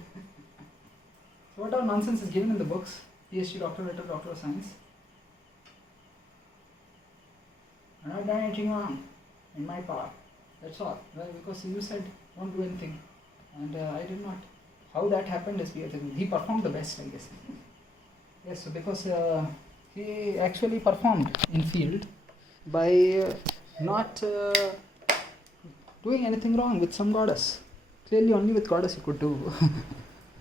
So whatever nonsense is given in the books, PhD, doctor of science, I'm not done anything wrong in my part. That's all. Well, because you said, don't do anything. And I did not. How that happened is weird. He performed the best, I guess. Yes, so because he actually performed in field by not doing anything wrong with some goddess. Clearly only with goddess you could do.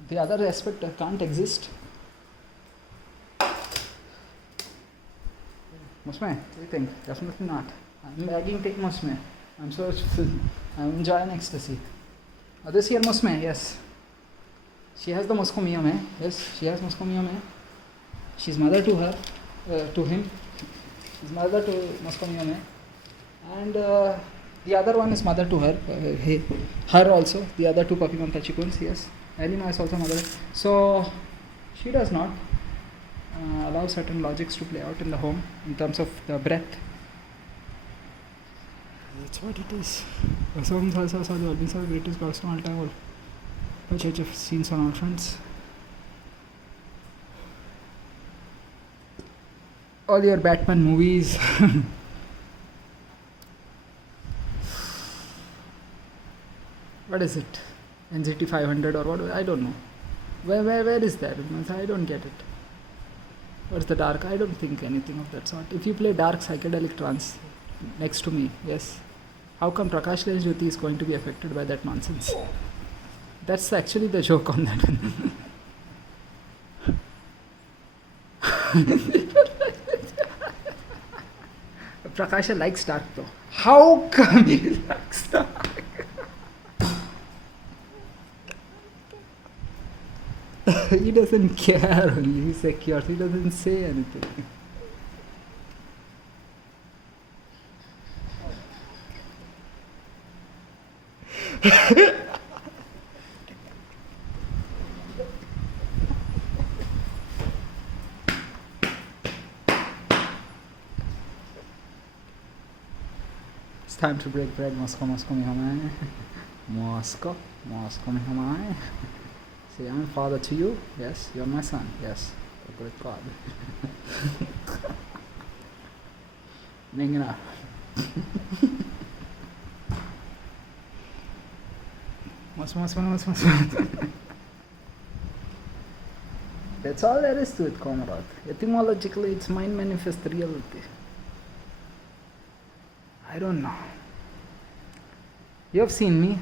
The other aspect can't exist. Musme, what do you think? Definitely not. I'm begging take Musme. I'm so I'm enjoying ecstasy. This here Musme, yes. She has the Moscow Miyame. Yes, she has Moscow Miyame. She's mother to her, to him. She's mother to Moscow Miyame. And the other one is mother to her. Her also. The other two Papi Mamta Chikuns, yes. Elima is also mother. So she does not allow certain logics to play out in the home in terms of the breath. That's what it is. Some salsa are the greatest gods of all time. Which I have seen on our friends. All your Batman movies. What is it? NZT 500 or what? I don't know. Where is that? I don't get it. What's the dark? I don't think anything of that sort. If you play dark psychedelic trance next to me, yes. How come Prakash Jyoti is going to be affected by that nonsense? That's actually the joke on that. Prakasha likes dark though. How come he likes dark? He doesn't care only, he's secure, he doesn't say anything. It's time to break bread. Moscow mein hum Moscow mein hum Say, I'm father to you. Yes, you're my son. Yes, a great God. Ningna. That's all there is to it, comrade. Etymologically, it's mind manifest reality. I don't know. You have seen me.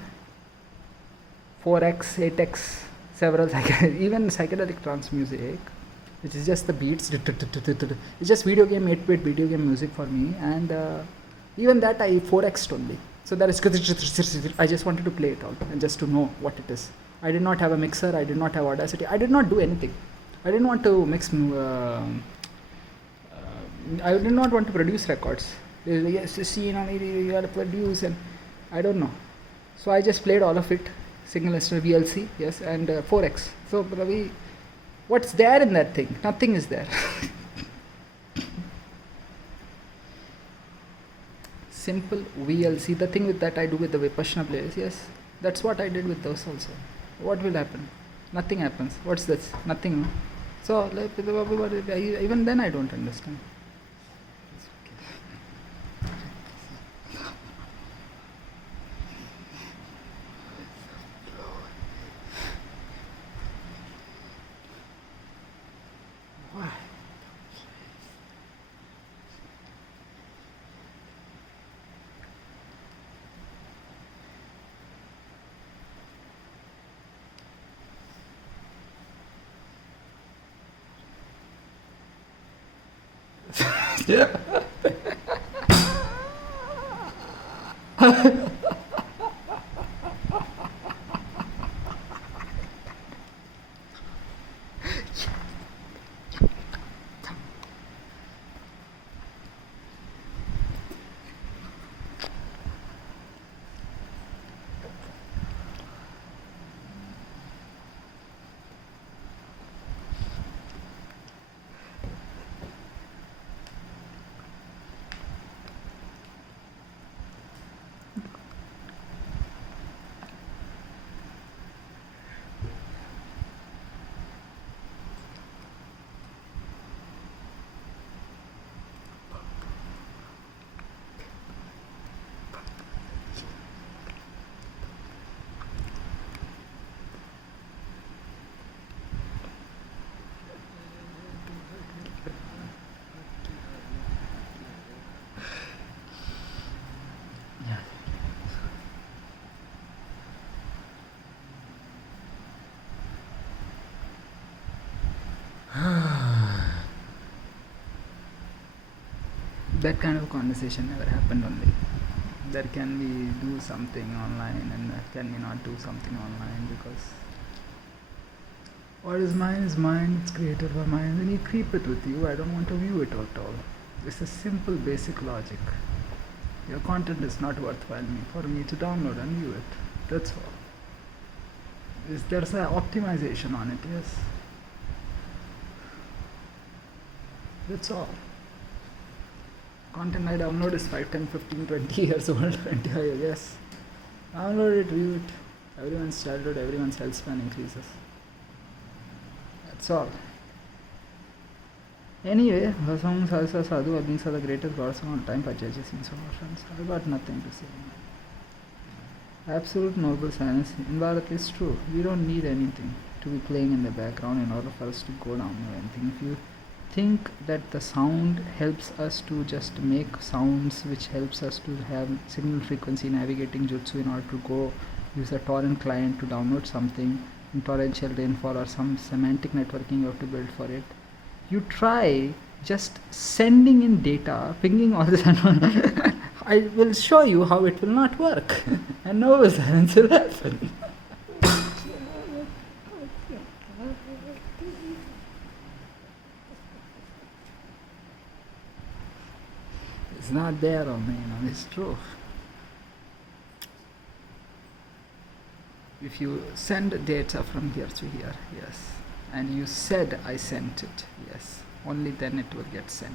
4x, 8x, several even psychedelic trance music, which is just the beats. It's just video game, 8-bit video game music for me, and even that I 4x'd only. So that is, I just wanted to play it all and just to know what it is. I did not have a mixer, I did not have Audacity, I did not do anything. I didn't want to mix, I did not want to produce records. Yes, you know, you got to produce, and I don't know. So I just played all of it, single instrument VLC, yes, and 4x. So what's there in that thing? Nothing is there. Simple VLC, the thing with that I do with the Vipassana players, yes, that's what I did with those also. What will happen? Nothing happens. What's this? Nothing. No? So even then I don't understand. Why? Yeah. That kind of conversation never happened only. There can we do something online and can we not do something online, because what is mine, it's created by mine, then you keep it with you. I don't want to view it at all. It's a simple basic logic. Your content is not worthwhile for me to download and view it. That's all. There's an optimization on it, yes. That's all. Content I download is 5, 10, 15, 20 years old, 20 years, yes. Download it, view it. Everyone's childhood, everyone's health span increases. That's all. Anyway, Vasam Salsa Sadhu Abhinsa, the greatest gods of all time, purchases in some friends. I've got nothing to say. Absolute noble science in Bharat is true. We don't need anything to be playing in the background in order for us to go down or anything. If you think that the sound helps us to just make sounds, which helps us to have signal frequency navigating jutsu in order to go use a torrent client to download something in torrential rainfall or some semantic networking you have to build for it, you try just sending in data, pinging all this I will show you how it will not work and no silence will happen. It's not there on me, it's true. If you send data from here to here, yes, and you said I sent it, yes, only then it will get sent.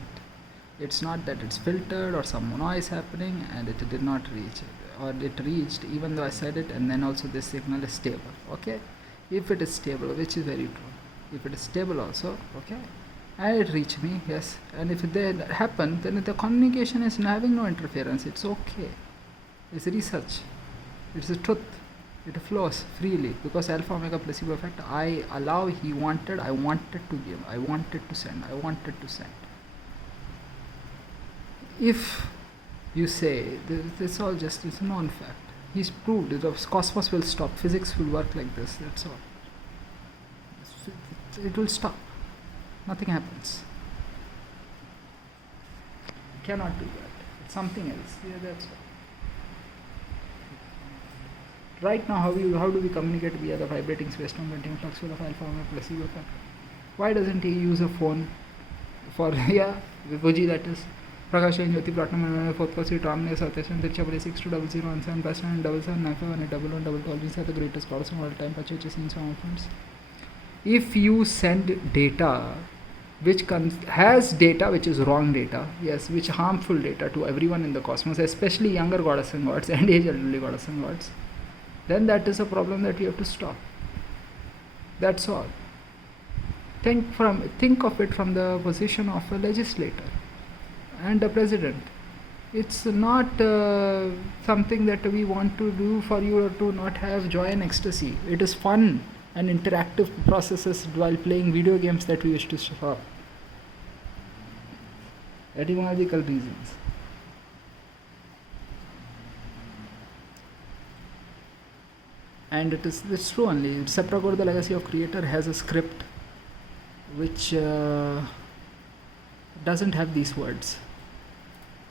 It's not that it's filtered or some noise happening and it did not reach, or it reached even though I said it, and then also this signal is stable, okay? If it is stable, which is very true, if it is stable also, okay, and it reached me, yes, and if that happened, then the communication is having no interference, it's okay. It's research, it's the truth, it flows freely, because alpha omega placebo effect, I allow, he wanted, I wanted to give, I wanted to send, I wanted to send. If you say it's all just, it's a known fact, he's proved the cosmos will stop, physics will work like this, that's all, it will stop, nothing happens. You cannot do that, it's something else, yeah, that's all. Right now, how do we communicate via the vibrating space-time continuum flux field of alpha omega placebo effect? Why doesn't he use a phone for, yeah, Vipuji, that is Prakash and Jyoti Platinum 4th class seat Ramne Southeastern Tirchapalli 620017 +977951811 always are the greatest gods of all time, purchases in some friends. If you send data which has data which is wrong data, yes, which harmful data to everyone in the cosmos, especially younger goddess and gods and age elderly goddess and gods, then that is a problem that you have to stop. That's all. Think of it from the position of a legislator and a president. It's not something that we want to do for you to not have joy and ecstasy. It is fun and interactive processes while playing video games that we wish to stop. Etymological reasons. And it's true only. Sapragor, the legacy of creator, has a script which doesn't have these words.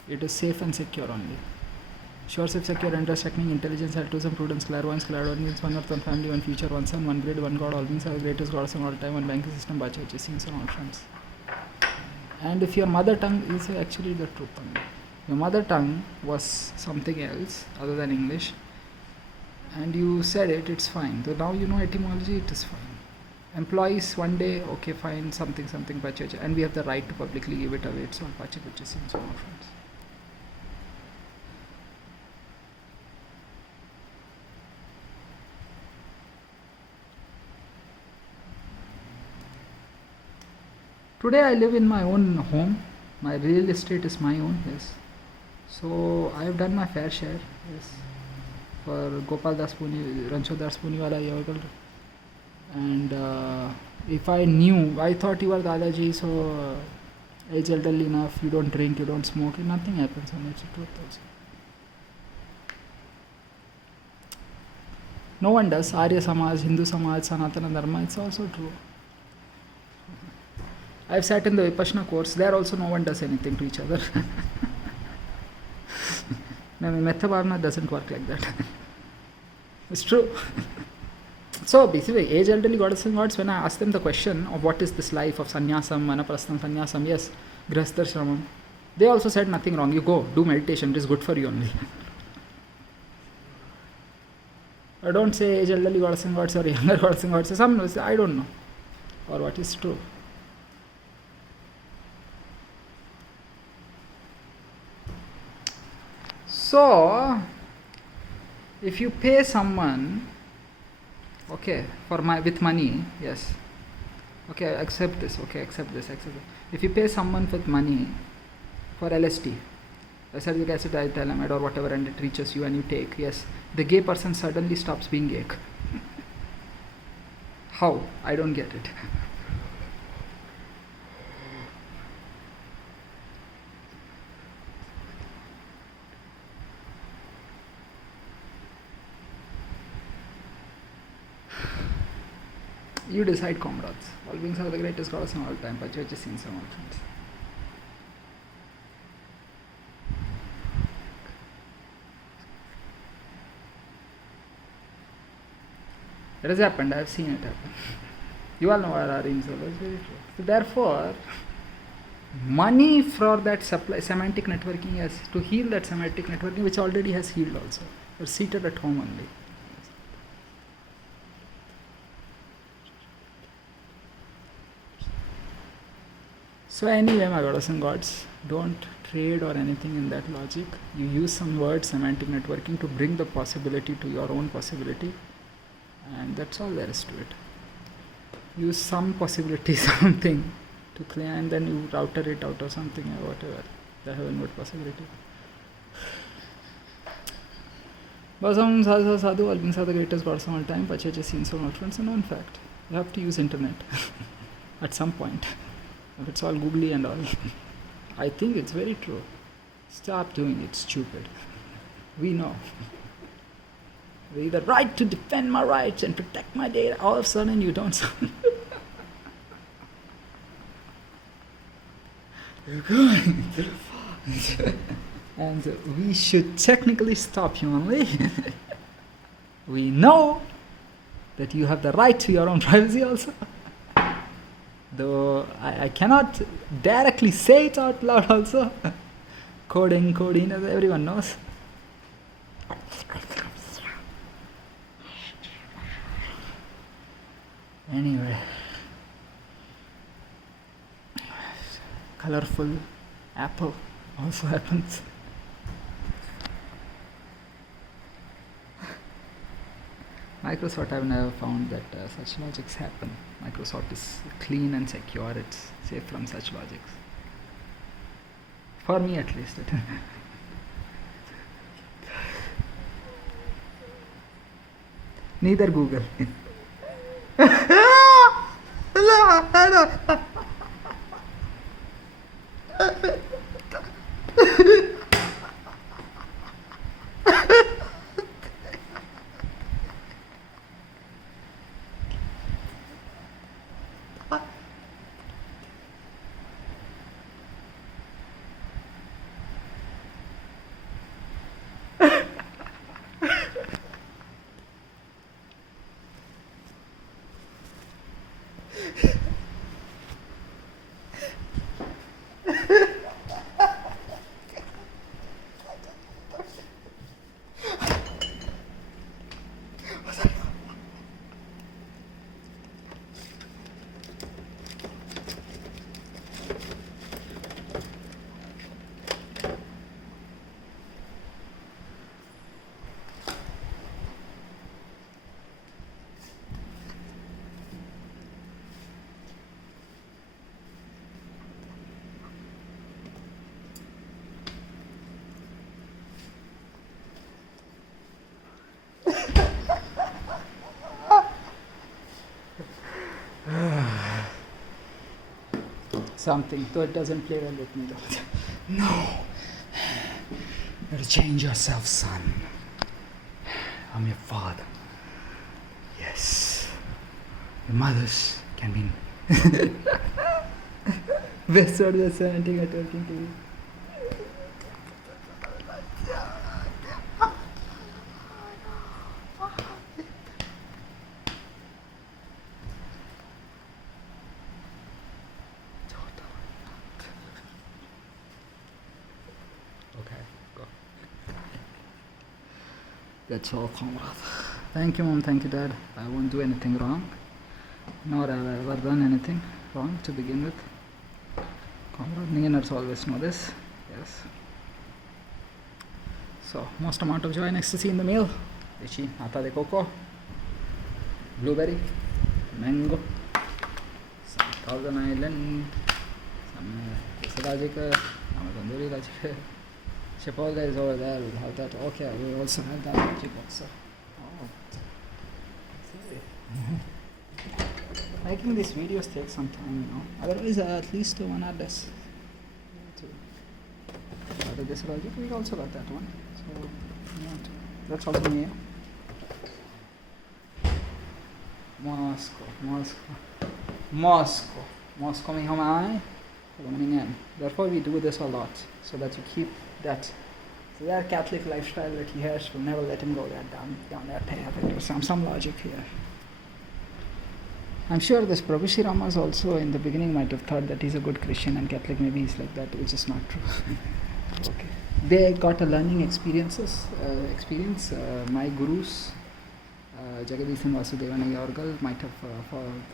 It is safe and secure only. Sure, safe, secure, understanding, intelligence, altruism, prudence, clairvoyance, one earth, one family, one future, one sun, one grid, one God, all beings are the greatest gods of all time, one banking system, bacha, scenes on all fronts. And if your mother tongue is actually the truth only. Your mother tongue was something else other than English, and you said it, it's fine. So now you know etymology, it is fine. Employees one day, okay, fine, something, bacha, and we have the right to publicly give it away. It's all bacha, scenes on all fronts. Today I live in my own home. My real estate is my own, yes. So I have done my fair share, yes. For Gopal Das Puni, Rancho Das Puniwala Yagal. And if I knew, I thought you were Dadaji, so age elderly enough, you don't drink, you don't smoke, and nothing happens. And it's the truth also. No one does. Arya Samaj, Hindu Samaj, Sanatana Dharma, it's also true. I've sat in the Vipassana course, there also no one does anything to each other. Methabhavana doesn't work like that. It's true. So basically, age elderly goddesses and gods, when I ask them the question of what is this life of sannyasam, vanaprastham, sannyasam, yes, grihasthar shramam, they also said nothing wrong. You go, do meditation, it is good for you only. I don't say age elderly goddesses and gods or younger goddesses and gods. Some I don't know, or what is true. So, if you pay someone, okay, with money, yes, okay, accept this. If you pay someone with money for LSD, acidic acid diethylamide or whatever, and it reaches you and you take, yes, the gay person suddenly stops being gay. How? I don't get it. You decide, comrades. All beings are the greatest gods of all time, but church is seen some all things. It has happened, I have seen it happen. You all know our aims are very true. So therefore, money for that semantic networking, yes, to heal that semantic networking, which already has healed also. You're seated at home only. So anyway, my goddess and gods, don't trade or anything in that logic. You use some words, semantic networking, to bring the possibility to your own possibility, and that's all there is to it. Use some possibility, something, to claim, and then you router it out or something or whatever, the heavenward possibility. Basam Sadhu Sadhu, all beings are the greatest gods of all time, Pachacha scenes on all fronts, and in fact, you have to use internet at some point. If it's all googly and all. I think it's very true. Stop doing it, stupid. We know. We the right to defend my rights and protect my data. All of a sudden you don't. You're going. And we should technically stop you only. We know that you have the right to your own privacy also. Though I cannot directly say it out loud also. Coding, as everyone knows. Anyway. Colorful apple also happens. Microsoft, I've never found that such logics happen. Microsoft is clean and secure. It's safe from such logics. For me, at least. Neither Google. Something, though it doesn't play well with me though. No! You gotta change yourself, son. I'm your father. Yes. Your mothers can be. Best what the 17 are talking to you. That's all, comrade. Thank you, Mom. Thank you, Dad. I won't do anything wrong. Nor have I ever done anything wrong to begin with. Comrade Neaners always know this. Yes. So, most amount of joy and ecstasy in the meal. Lychee, nata de coco, blueberry, mango, some Thousand Island, some Rajic, some Tandoori Rajic. Chipotle is over there, we'll have that. Okay, we also have that magic also. Oh. Making these videos takes some time, you know. Otherwise, at least 1 hour less. After this logic, we also got that one. So, yeah, that's also me. Moscow में हम आए, therefore we do this a lot, so that you keep that. So that Catholic lifestyle that he has will never let him go down that path. There's some logic here. I'm sure this Prabhu Shri Ramas also in the beginning might have thought that he's a good Christian and Catholic, maybe he's like that, which is not true. Okay. They got a learning experience. My gurus, Jagadisan Vasudevan Ayyargal, might have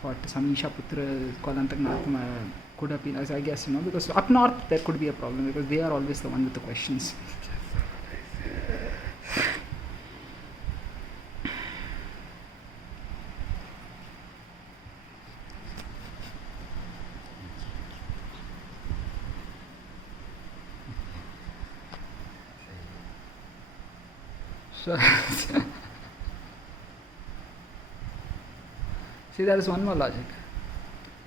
fought Samisha Putra Kolantagnath could have been, as I guess, you know, because up north there could be a problem because they are always the one with the questions. So, see, there is one more logic.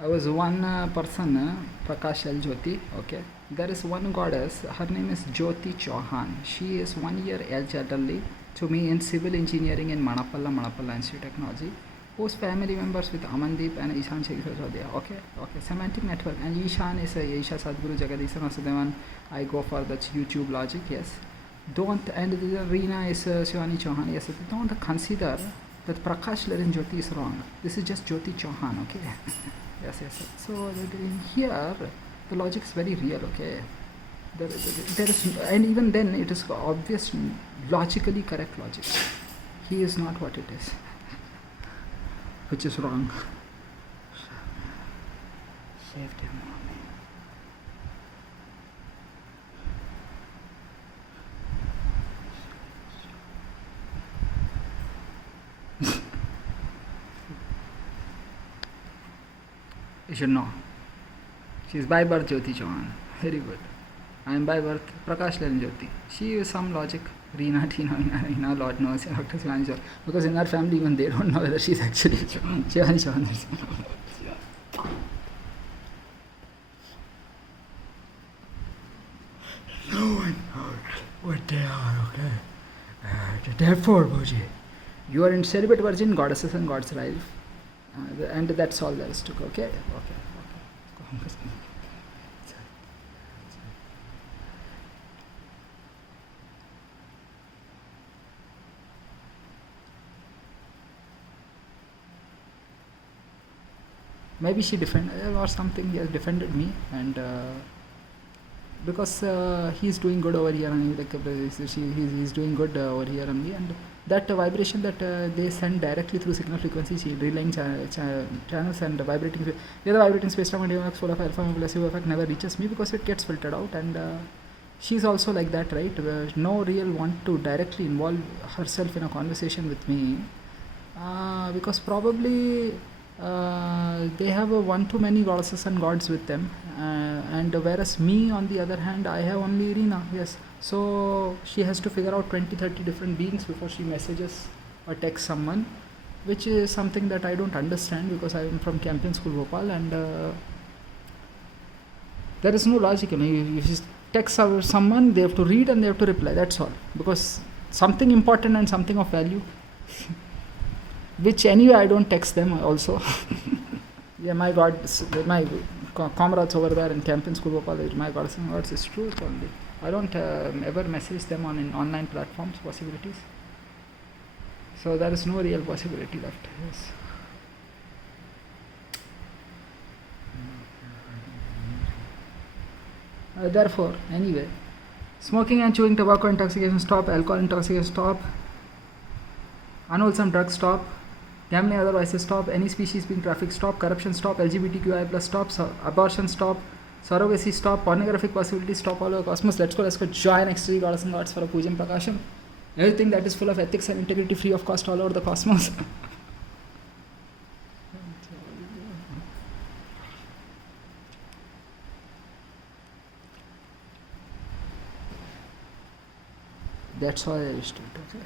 I was one person, Prakash L. Jyoti, okay. There is one goddess, her name is Jyoti Chauhan. She is 1 year elderly to me in civil engineering in Manapalla Institute of Technology, whose family members with Amandeep and Ishan Sheikh Sasodya. Okay, semantic network. And Ishan is Isha Sadguru Jagadisan Vasudevan. I go for the YouTube logic, yes. And the Reena is Shivani Chauhan, yes. Don't consider that Prakash Larin Jyoti is wrong. This is just Jyoti Chauhan, okay. Yes. So in here, the logic is very real, okay. There is, and even then, it is obvious, logically correct logic. He is not what it is, which is wrong. Saved him. You should know. She is by birth Jyoti Chauhan. Very good. I am by birth Prakash Len Jyoti. She is some logic. Reena, Tina, Reena, Lord knows. Dr. Shivani Chauhan. Because in our family, even they don't know whether she is actually Shivani Chauhan. No one knows what they are, okay? Therefore, Bhuji, you are in celibate virgin, goddesses and gods arrive. And that's all there is to go, okay? Okay. Maybe she defended or something. He has defended me, and because he's doing good over here, and he's doing good over here only, and that vibration that they send directly through signal frequency, relaying channels and vibrating. The other vibrating space-time and EMF full of alpha and placebo effect never reaches me because it gets filtered out, and she's also like that, right? No real want to directly involve herself in a conversation with me, because probably they have one too many goddesses and gods with them, and whereas me on the other hand, I have only Reena. Yes, so she has to figure out 20-30 different beings before she messages or texts someone, which is something that I don't understand because I am from Campion School Bhopal, and there is no logic. If you text someone, they have to read and they have to reply, that's all, because something important and something of value which anyway I don't text them also. Yeah, my comrades over there in Campion School Bhopal, my gods and gods, it's true only. I don't ever message them on in online platforms, possibilities. So there is no real possibility left. Yes. Therefore, anyway, smoking and chewing tobacco intoxication stop, alcohol intoxication stop, unwholesome drugs stop, gambling other vices stop, any species being trafficked stop, corruption stop, LGBTQI plus stop, abortion stop, surrogacy stop, pornographic possibilities stop all over cosmos. Let's go join ecstasy, goddess and gods for a Pujam Prakasham. Everything that is full of ethics and integrity, free of cost all over the cosmos. That's all I wish to do. Okay.